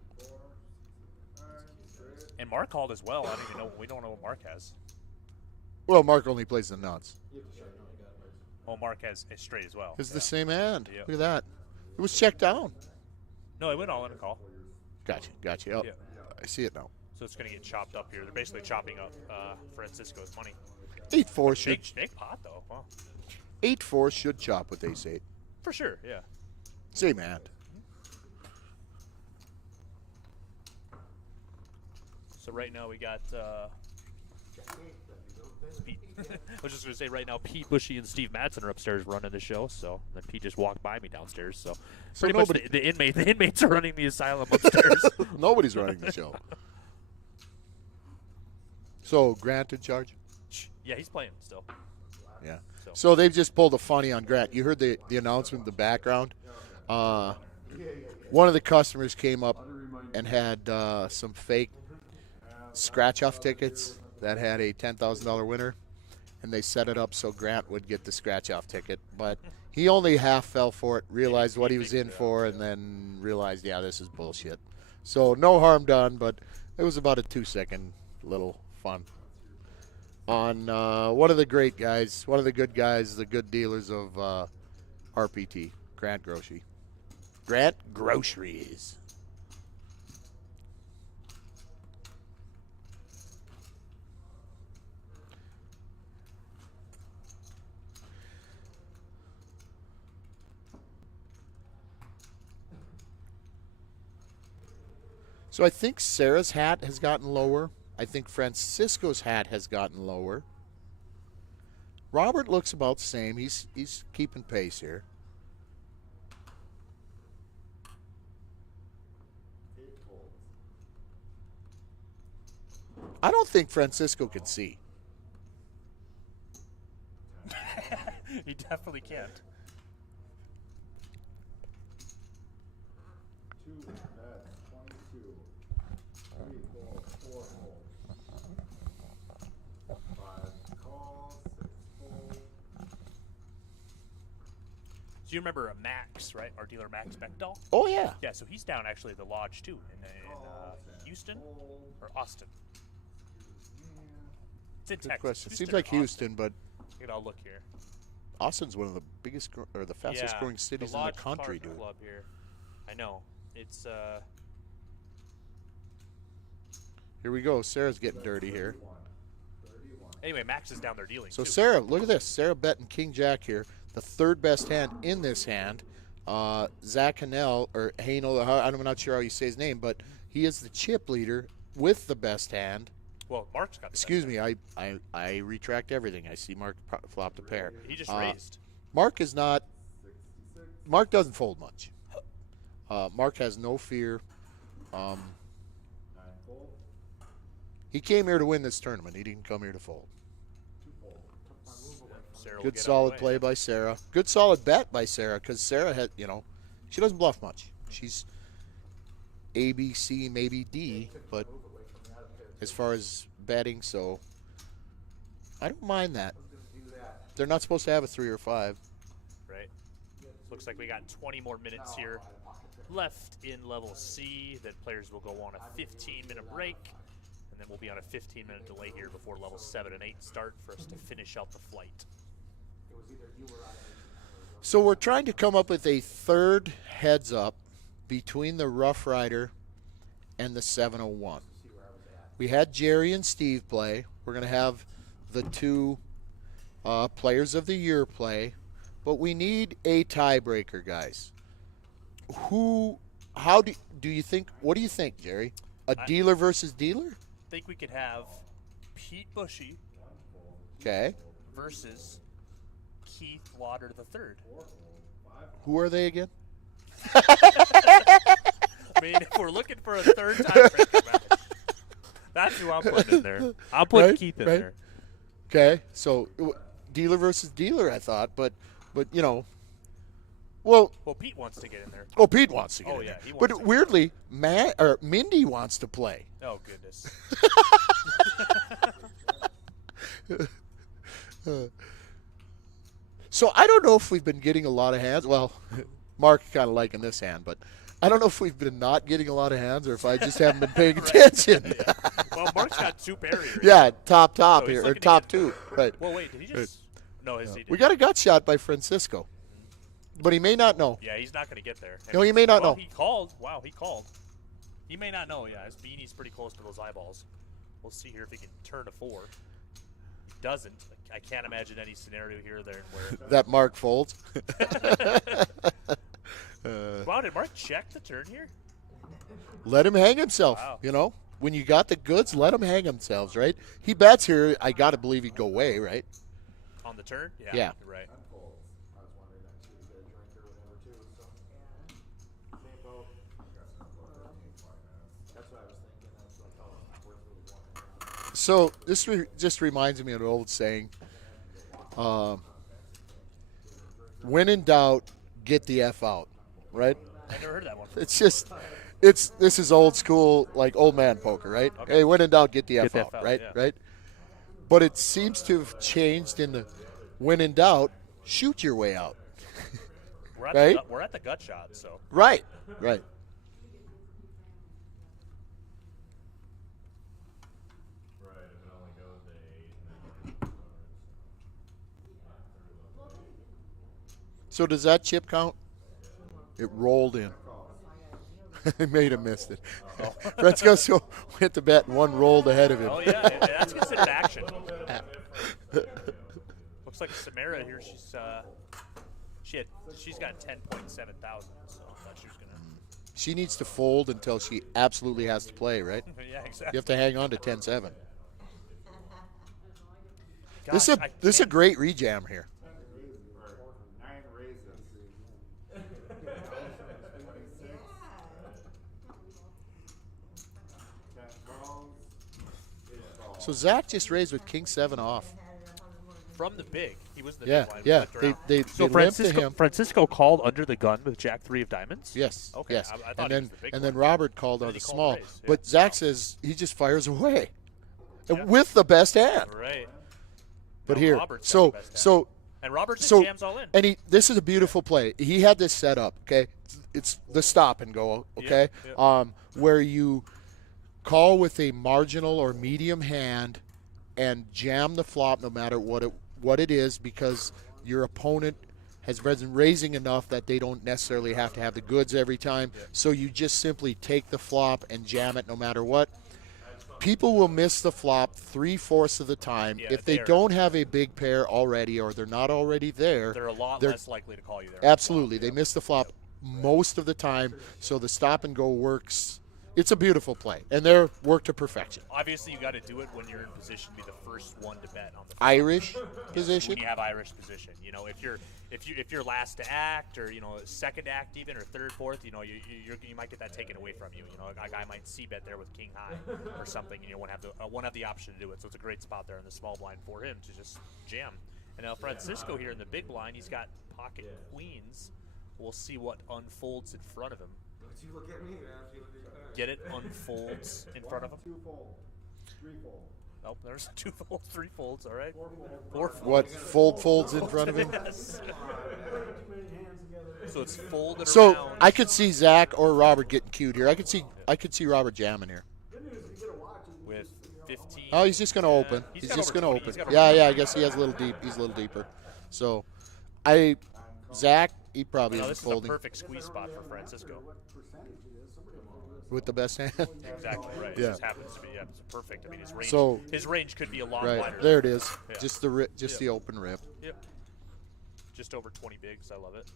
And Mark called as well. I don't even know. We don't know what Mark has. Well, Mark only plays the nuts. Oh, Mark has a straight as well. It's the same hand. Yeah. Look at that. It was checked down. No, it went all in a call. Gotcha. Oh, Yeah. I see it now. So it's going to get chopped up here. They're basically chopping up Francisco's money. 8-4 should Big pot, though. Wow. 8-4 should chop with ace-8. For sure, yeah. Same hand. So right now we got Pete. I was just going to say right now Pete Bushy and Steve Madsen are upstairs running the show. So then Pete just walked by me downstairs. So pretty much nobody- the inmates are running the asylum upstairs. Nobody's running the show. So Grant in charge? Yeah, he's playing still. Yeah. So- So they've just pulled a funny on Grant. You heard the announcement in the background. One of the customers came up and had some fake scratch-off tickets that had a $10,000 winner, and they set it up so Grant would get the scratch-off ticket. But he only half fell for it, realized what he was in for, and then realized, yeah, this is bullshit. So no harm done, but it was about a 2-second little fun. On one of the great guys, one of the good guys, the good dealers of RPT, Grant Grocery. Grant Groceries. So I think Sarah's hat has gotten lower. I think Francisco's hat has gotten lower. Robert looks about the same. He's keeping pace here. I don't think Francisco can see. He definitely can't. 2 bets, 22. 3 balls, 4 holes. 5 calls, 6 folds. So you remember Max, right? Our dealer Max Beckdahl? Oh, yeah. Yeah, so he's down actually at the lodge too in Houston or Austin. It's in Good Texas. question. Houston Seems or like Austin? Houston, but I'll look here. Austin's one of the biggest or the fastest growing cities in the Lodge country, Partner dude. Club here. I know. It's Here we go. Sarah's getting dirty here. anyway, Max is down there dealing. So too. Sarah, look at this. Sarah betting King Jack here. The third best hand in this hand. Zach Hanel, or Hanel, I'm not sure how you say his name, but he is the chip leader with the best hand. Well, Mark's got. The Excuse best me, I retract everything. I see Mark flopped a pair. hand. He just raised. Mark is not. Mark doesn't fold much. Mark has no fear. 9 fold. He came here to win this tournament. He didn't come here to fold. 2 fold. Sarah will Good get solid underway. play by Sarah. Good solid bet by Sarah because Sarah had, she doesn't bluff much. She's A, B, C, maybe D, but as far as betting, so I don't mind that. They're not supposed to have a 3 or 5. Right. Looks like we got 20 more minutes here left in level C. That players will go on a 15-minute break, and then we'll be on a 15-minute delay here before level 7 and 8 start for us to finish out the flight. So we're trying to come up with a third heads up between the Rough Rider and the 701. We had Jerry and Steve play. We're going to have the 2 players of the year play, but we need a tiebreaker, guys. How do you think, what do you think, Jerry? A dealer versus dealer? I think we could have Pete Bushy Okay. versus Keith Lauder III. Who are they again? I mean, if we're looking for a third tiebreaker match, that's who I'm putting in there. I'll put Right, Keith in right. there. Okay. So dealer versus dealer, I thought, but well, Well, Pete wants to get in there. oh, Pete wants to get Oh, in yeah, there. he wants But to. weirdly, Mindy wants to play. Oh, goodness. So I don't know if we've been getting a lot of hands. Well, Mark kind of liking this hand, but I don't know if we've been not getting a lot of hands or if I just haven't been paying attention. Well, Mark's got 2 pair here. Yeah, top So he's here, or looking to top get- 2. Right. Well, wait, did he just? No, his he We did. got a gut shot by Francisco. but he may not know. Yeah, he's not going to get there. No, he may not know. He called. Wow, he called. He may not know. Yeah, his beanie's pretty close to those eyeballs. We'll see here if he can turn a 4. He doesn't. I can't imagine any scenario here or there where. That Mark folds. Wow, did Mark check the turn here? Let him hang himself. Wow. You know, when you got the goods, let them hang themselves, right? He bets here. I got to believe he'd go away, right? On the turn? Yeah. You're right. I was wondering that too. Get a drink or whatever too. So. Same boat. That's what I was thinking. That's like, oh, it's not worth really walking around. So this just reminds me of an old saying. When in doubt, get the F out, right? I never heard that one. It's just, this is old school, like old man poker, right? Okay. Hey, when in doubt, get the F the out, F out, right? yeah. Right? But it seems to have changed in the when in doubt, shoot your way out. We're at, Right? we're at the gut shot, so. Right, right. So does that chip count? It rolled in. He made him missed it. Francisco went to bet and one rolled ahead of him. Oh, yeah, that's considered action. Looks like Samara here, she's got 10.7 thousand, so I thought she was going to. She needs to fold until she absolutely has to play, right? Yeah, You exactly. have to hang on to 10-7. Gosh, This is a great rejam here. 9 raises. 10 calls. So Zach just raised with King 7 off. From the big. He was the Yeah, big line. yeah. Flipped around. They So limped to him. Francisco called under the gun with Jack 3 of diamonds? Yes. Okay, Yes. I thought and he then was the big and one. then Robert called And on then the he called small. raise, yeah. But Zach Wow. says he just fires away. And Yeah. with the best hand. Right. But No, here, Robert's got so the best hand. so And Robertson so jams all in. and this is a beautiful play. He had this set up, okay? It's the stop and go, okay? Yeah. Where you call with a marginal or medium hand and jam the flop no matter what it is, because your opponent has been raising enough that they don't necessarily have to have the goods every time. So you just simply take the flop and jam it no matter what. People will miss the flop 3/4 of the time Yeah, if they they're- don't have a big pair already or they're not already there. They're a lot they're- less likely to call you there. Absolutely. They miss the flop most of the time, so the stop and go works. It's a beautiful play, and they're worked to perfection. Obviously, you got to do it when you're in position to be the first one to bet on the flop. Irish position. When you have Irish position, you know, if you're last to act, or second to act even, or third, fourth, you might get that taken away from you. You know, a guy might c-bet there with king high or something, and you won't have the option to do it. So it's a great spot there in the small blind for him to just jam. And now Francisco here in the big blind, he's got pocket queens. We'll see what unfolds in front of him. Don't you look at me, man. If you look at that. Get it unfolds in front of him. 2 fold. 3 fold. Oh, there's 2 folds, 3 folds. All right. 4 fold. 4 folds. What folds in front of him? Yes. Too many hands together. So it's folded So around. I could see Zach or Robert getting cued here. I could see Robert jamming here. Good news, you get a watch. with 15. Oh, he's just going to open. He's He's got just over going to 20. He's open. got over Yeah. I guess he has a little deep. He's a little deeper. So, Zach, he probably No, isn't this is a folding perfect squeeze spot for Francisco. What percentage it is? Somebody will with the best hand. Exactly right. Yeah. It just happens to be it's perfect. I mean, his range. So- his range could be a lot Right wider. there it is. Yeah. Just the open rip. Yep. Just over 20 bigs. I love it.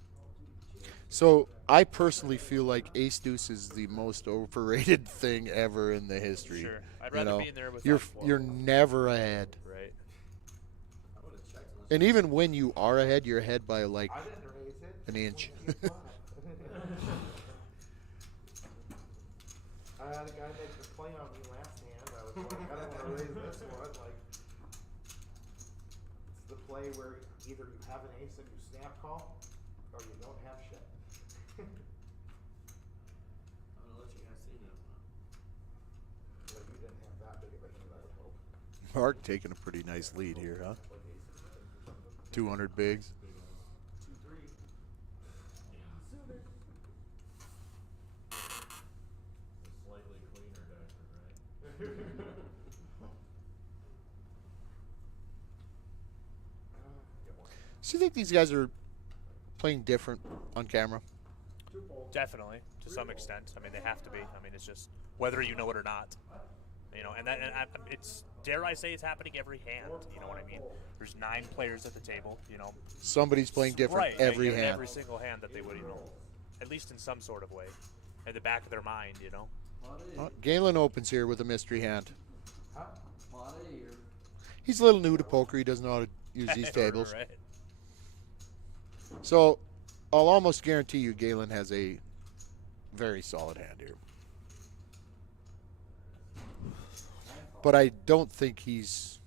So I personally feel like Ace Deuce is the most overrated thing ever in the history. Sure. I'd You rather know, be in there with you're never ahead, right. and even when you are ahead, you're ahead by like I didn't raise it. an inch. I had a guy make the play on me last hand. I was like, I don't want to raise this one. Like, it's the play where either you have an ace and you snap call, or you don't have shit. I'm gonna let you guys see that one. Well, you didn't have that big of a hand, I would hope. Mark taking a pretty nice lead here, huh? 200 bigs. 2-3. Slightly cleaner diaper, right? So you think these guys are playing different on camera? Definitely, to some extent. I mean, they have to be. I mean, it's just whether you know it or not. You know, and it's, dare I say, it's happening every hand. You know what I mean? There's 9 players at the table. You know, Somebody's playing different right, every in hand. every single hand that they would, you know, at least in some sort of way, at the back of their mind. You know. Galen opens here with a mystery hand. He's a little new to poker. He doesn't know how to use these tables. Right. So I'll almost guarantee you Galen has a very solid hand here. But I don't think he's...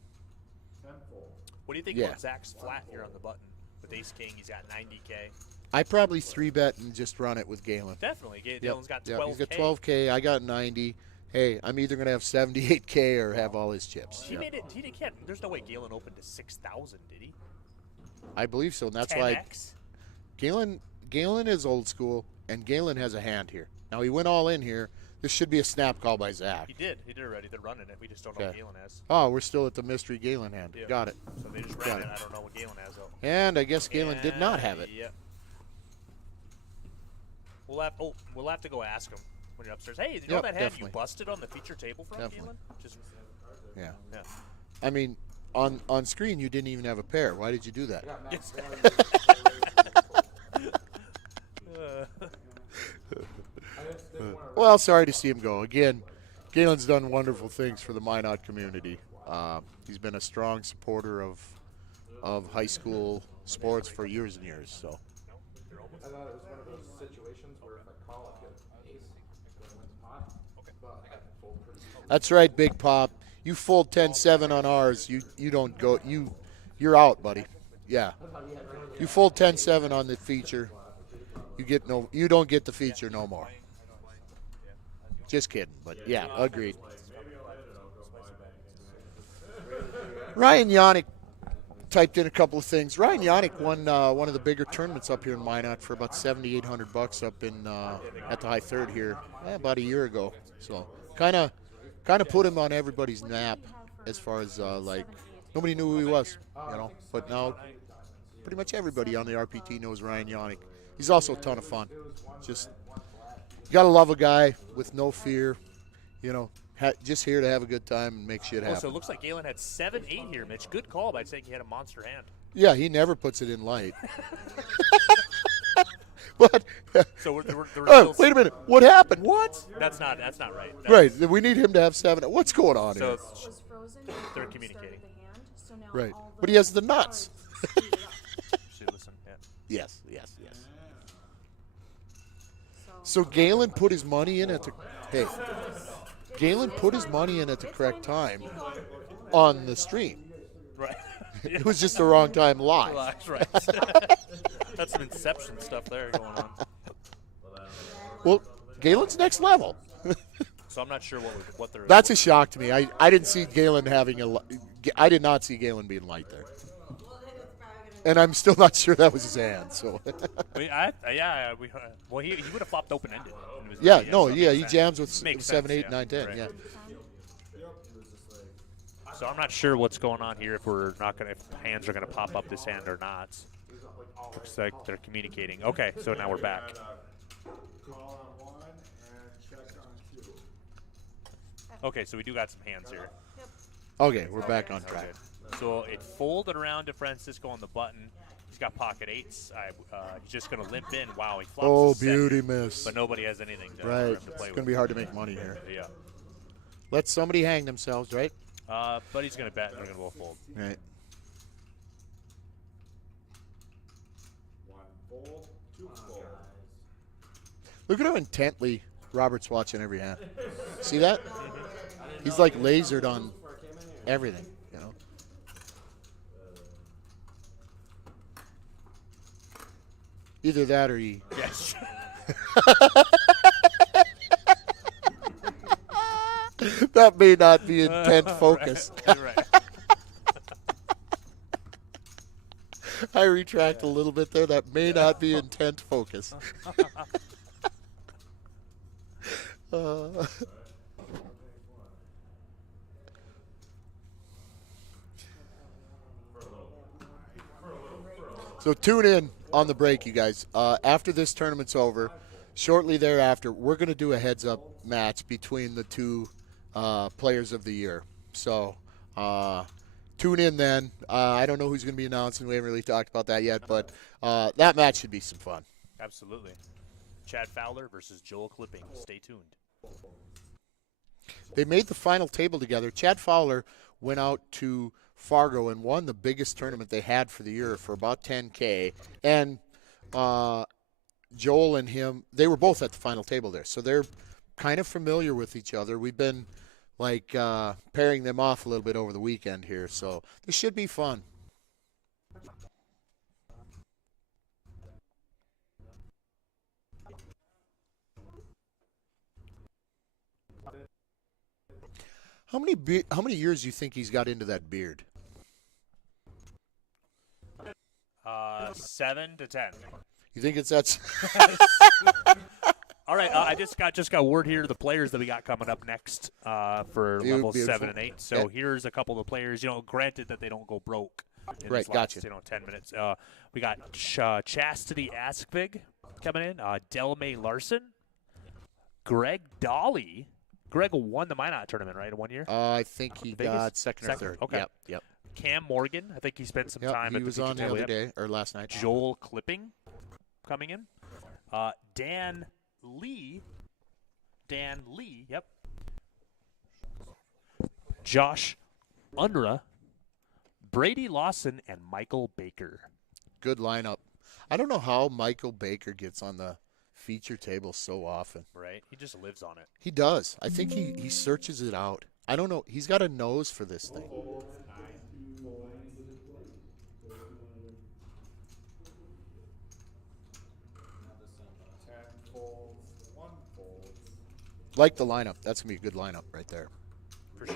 What do you think Yeah. about Zach's flat here on the button with Ace King? He's got 90K. I probably 3-bet and just run it with Galen. Definitely. Yep, Dylan's got 12K. yep, he's got 12K. I got 90. Hey, I'm either going to have 78K or have all his chips. He Yep. made it. He can't. There's no way Galen opened to 6,000, did he? I believe so, and that's why 10X? Galen is old school, and Galen has a hand here. Now, he went all in here. This should be a snap call by Zach. He did. He did already. They're running it. We just don't know what Okay. Galen has. Oh, we're still at the mystery Galen hand. Yep. Got it. So they just Got ran it. it. I don't know what Galen has, though. And I guess Galen did not have it. Yep. We'll have to go ask him when you're upstairs. Hey, you know Yep, that hand definitely. you busted on the feature table from Definitely. Galen? Just Yeah. yeah. I mean, on screen, you didn't even have a pair. Why did you do that? Yes. Well, sorry to see him go. Again, Galen's done wonderful things for the Minot community. He's been a strong supporter of high school sports for years and years. So I thought it was one of those situations where if I call, I get an ace, when it wins pot. Okay. But I can fold pretty much. that's right, Big Pop. You fold 10-7 on ours. You don't go. You're out, buddy. Yeah. You fold 10-7 on the feature. You don't get the feature no more. Just kidding, but yeah, agreed. Ryan Yannick typed in a couple of things. Ryan Yannick won one of the bigger tournaments up here in Minot for about $7,800 up in at the High Third here about a year ago. So kind of put him on everybody's map as far as like nobody knew who he was, you know. But now pretty much everybody on the RPT knows Ryan Yannick. He's also a ton of fun. Just you gotta love a guy with no fear, you know. Just here to have a good time and make shit happen. Oh, so it looks like Galen had 7-8 here, Mitch. Good call by saying he had a monster hand. Yeah, he never puts it in light. But So we're oh, wait a minute, what happened? What? That's not right. Right, we need him to have 7. What's going on So here? it's- Was frozen. They're Started communicating. the hand, so now Right, all but he has the nuts. cards speed up. see, listen, yeah. Yes. So So Galen put his money in at the Galen put his money in at the correct time on the stream. Right. It was just the wrong time live. Relax, right. That's some Inception stuff there going on. Well, Galen's next level. So I'm not sure what they're. That's a shock to me. I didn't see Galen I did not see Galen being light there. And I'm still not sure that was his hand. So Well, he would have flopped open ended. yeah, he jams with Makes 7, sense, 8, yeah. 9, 10. Right. Yeah. So I'm not sure what's going on here. If hands are gonna pop up this hand or not. Looks like they're communicating. Okay, so now we're back. Call on 1 and check on 2. Okay, so we do got some hands here. Okay, we're back on track. Okay. So it folded around to Francisco on the button. He's got pocket 8s. He's just going to limp in. Wow, he flops Oh, a 7, beauty miss. but nobody has anything to, for Right. him It's to play going with. to be hard to make money here. Yeah. Let somebody hang themselves, right? But he's going to bet and they're going to go fold. Right. 1 fold, 2 fold. Look at how intently Robert's watching every hand. See that? He's like lasered on everything, you know. Either that or he. Yes. That may not be intent focus. Right. I retract a little bit there. That may not be intent focus. So tune in on the break, you guys. After this tournament's over, shortly thereafter, we're going to do a heads-up match between the two players of the year. So tune in then. I don't know who's going to be announcing. We haven't really talked about that yet, but that match should be some fun. Absolutely. Chad Fowler versus Joel Clipping. Stay tuned. They made the final table together. Chad Fowler went out to Fargo and won the biggest tournament they had for the year for about $10K. And Joel and him, they were both at the final table there. So they're kind of familiar with each other. We've been like pairing them off a little bit over the weekend here. So this should be fun. How many years do you think he's got into that beard? 7 to 10. You think it's that? All right, I just got word here the players that we got coming up next for level 7 and 8. So here's a couple of the players. Granted that they don't go broke in Right, this last, gotcha. 10 minutes. We got Chastity Askvig coming in. Delmay Larson, Greg Dolly. Greg won the Minot tournament, right, in 1 year? I think he Vegas? got second or third. Okay. Yep. Cam Morgan. I think he spent some time He at the was on feature the table. other day or last night. Joel Clipping coming in. Dan Lee. Yep. Josh Unruh, Brady Lawson, and Michael Baker. Good lineup. I don't know how Michael Baker gets on the feature table so often. Right? He just lives on it. He does. I think he searches it out. I don't know. He's got a nose for this thing. Like the lineup. That's going to be a good lineup right there. For sure.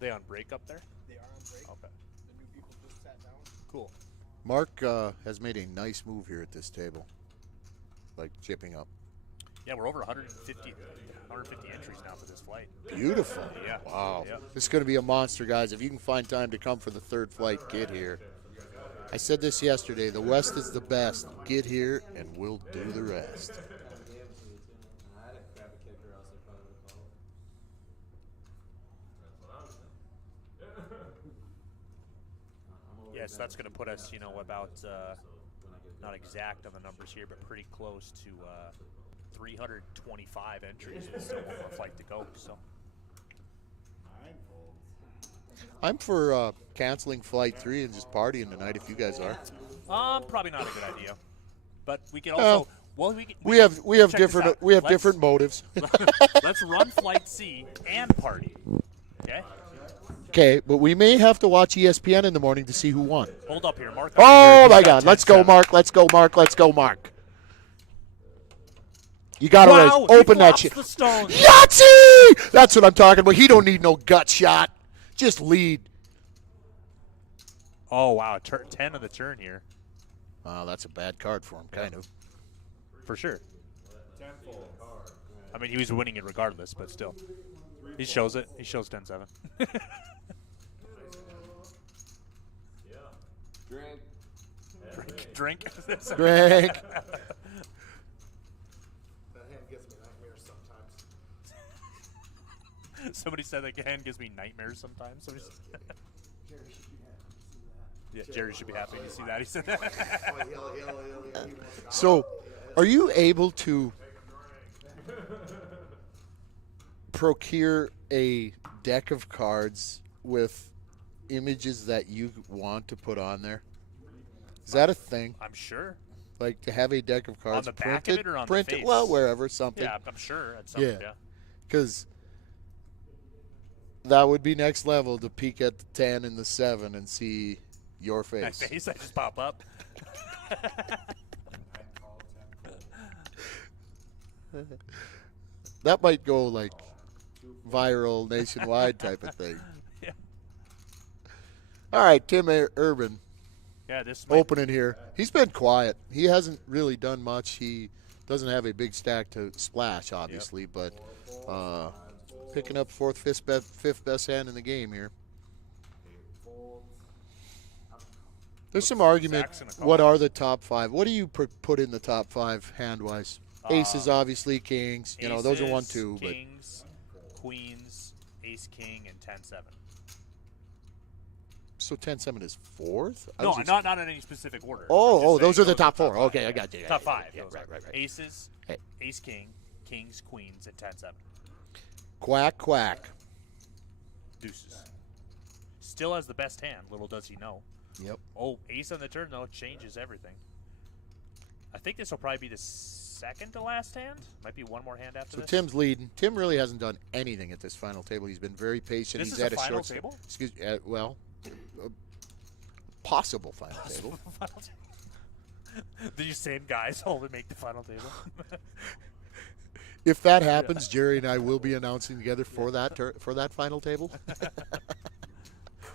They on break up there? They are on break. Okay. The new people just sat down. Cool. Mark has made a nice move here at this table. Like chipping up. Yeah, we're over 150 entries now for this flight. Beautiful. Yeah. Wow. Yeah. This is going to be a monster, guys. If you can find time to come for the third flight, get here. I said this yesterday. The West is the best. Get here, and we'll do the rest. Yes, that's going to put us, about not exact on the numbers here, but pretty close to 325 entries with still one more flight to go. So I'm for canceling Flight 3 and just partying tonight if you guys are. probably not a good idea. But we can also We have check this out. different motives. Let's run Flight C and party. Okay? Okay, but we may have to watch ESPN in the morning to see who won. Hold up here, Mark. Oh my God! Let's go, Mark. Let's go, Mark. Let's go, Mark. You got to Wow, raise. Open he that flops shit. the stone. Yahtzee! That's what I'm talking about. He don't need no gut shot. Just lead. Oh wow, 10 of the turn here. That's a bad card for him, kind of. For sure. I mean, he was winning it regardless, but still. He shows it. He shows 10-7. Drink. Drink. That hand gives me nightmares sometimes. Somebody said that hand gives me nightmares sometimes. Somebody said yeah, Jerry should be happy to see that. He said that. So, are you able to procure a deck of cards with images that you want to put on there? Is that a thing? I'm sure. Like to have a deck of cards On the back printed, of it or on the printed, face? well, wherever, something. Yeah, I'm sure at some Yeah. yeah. Because that would be next level to peek at the 10 and the 7 and see your My face. face, I just pop up. That might go like viral nationwide type of thing. Yeah. All right, Tim Urban Yeah, this might, opening here. He's been quiet. He hasn't really done much. He doesn't have a big stack to splash, obviously, but picking up fifth best hand in the game here. There's some argument. Sacks and a call. What are the top 5? What do you put in the top 5 hand-wise? Aces, obviously, kings. You know, those are 1, 2. But Kings, queens, ace, king, and 10-7. so 10-7 is 4th? No, not in any specific order. Oh, I'm just those saying are the top 4. Okay, I got you. Top 5. Yeah, those right. are. Aces, Hey. ace, king, kings, queens, and 10-7. Quack, quack. Deuces. Still has the best hand. Little does he know. Yep. Oh, ace on the turn, though, changes everything. I think this will probably be the second to last hand. Might be one more hand after So this. Tim's leading. Tim really hasn't done anything at this final table. He's been very patient. This He's is at a a final short table? Excuse me. Possible final table. Final table. These same guys all to make the final table. If that happens, Jerry and I will be announcing together for that final table.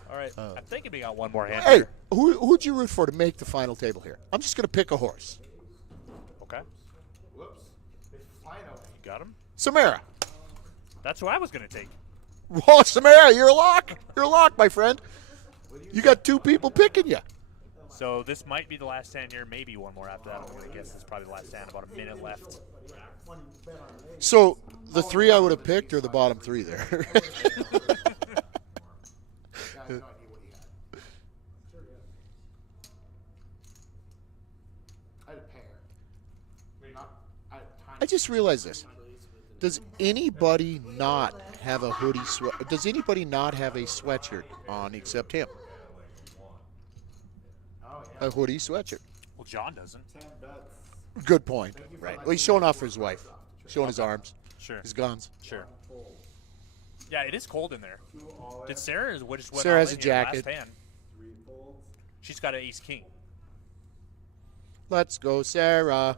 All right. I'm thinking we got one more hand Hey, here. who'd you root for to make the final table here? I'm just going to pick a horse. Okay. Whoops. Finally. You got him? Samara. That's who I was going to take. Oh, Samara, you're a lock. You're a lock, my friend. You got 2 people picking you. So this might be the last hand here. Maybe one more after that. I'm going to guess it's probably the last hand. About a minute left. So the 3 I would have picked are the bottom 3 there. I have no idea what he had. I had a pair. I had a tiny. I just realized this. Does anybody not have a hoodie Does anybody not have a sweatshirt on except him? A hoodie sweatshirt. Well, John doesn't. Good point. Right. Well, he's showing off for his wife. Showing his arms. Sure. His guns. Sure. Yeah, it is cold in there. Did Sarah just went Sarah all has in a here jacket. Last hand. She's got an ace king. Let's go, Sarah.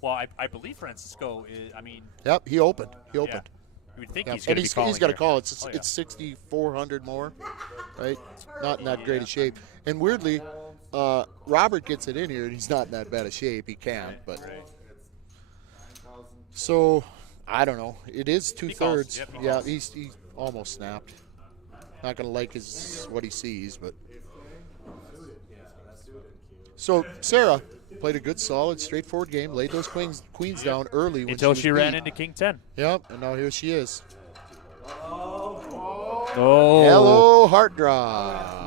Well, I believe Francisco is. I mean, Yep, he opened. He yeah. opened. You would think Yep. he's going And to be calling he's got to here. call. It's Oh, yeah. it's 6,400 more, right? Not in that great a shape. And weirdly, Robert gets it in here, and he's not in that bad a shape. He can, but so I don't know. It is 2/3. Yep, he Yeah, calls. he's almost snapped. Not gonna like what he sees, but so Sarah played a good, solid, straightforward game. Laid those queens down early when Until she she was ran beat. into King 10. Yep, and now here she is. Oh. Hello, heart draw.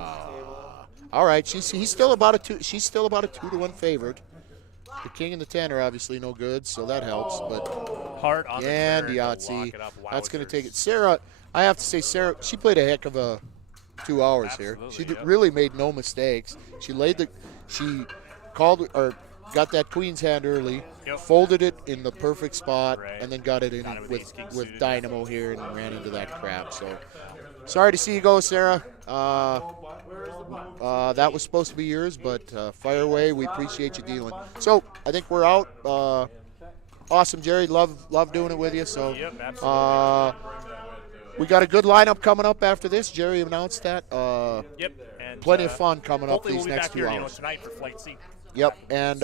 All right, he's still about a 2. She's still about a 2-1 favorite. The king and the 10 are obviously no good, so that helps. But Heart on and the turn. Yahtzee, Lock it up. that's going to Wowzers. take it. Sarah, I have to say, Sarah, she played a heck of a 2 hours here. She Absolutely, yep. really made no mistakes. She called or got that queen's hand early, Yep. folded it in the perfect spot, Right. and then got it in Got it with with ace-king with suited. Dynamo here and ran into that crap. So sorry to see you go, Sarah. That was supposed to be yours, but fire away. We appreciate you dealing. So I think we're out. Awesome, Jerry. Love doing it with you. So Yep, absolutely. we got a good lineup coming up after this. Jerry announced that. Yep. And, Plenty of fun coming up hopefully these we'll be next back 2 here, hours. tonight for Flight C. Yep, and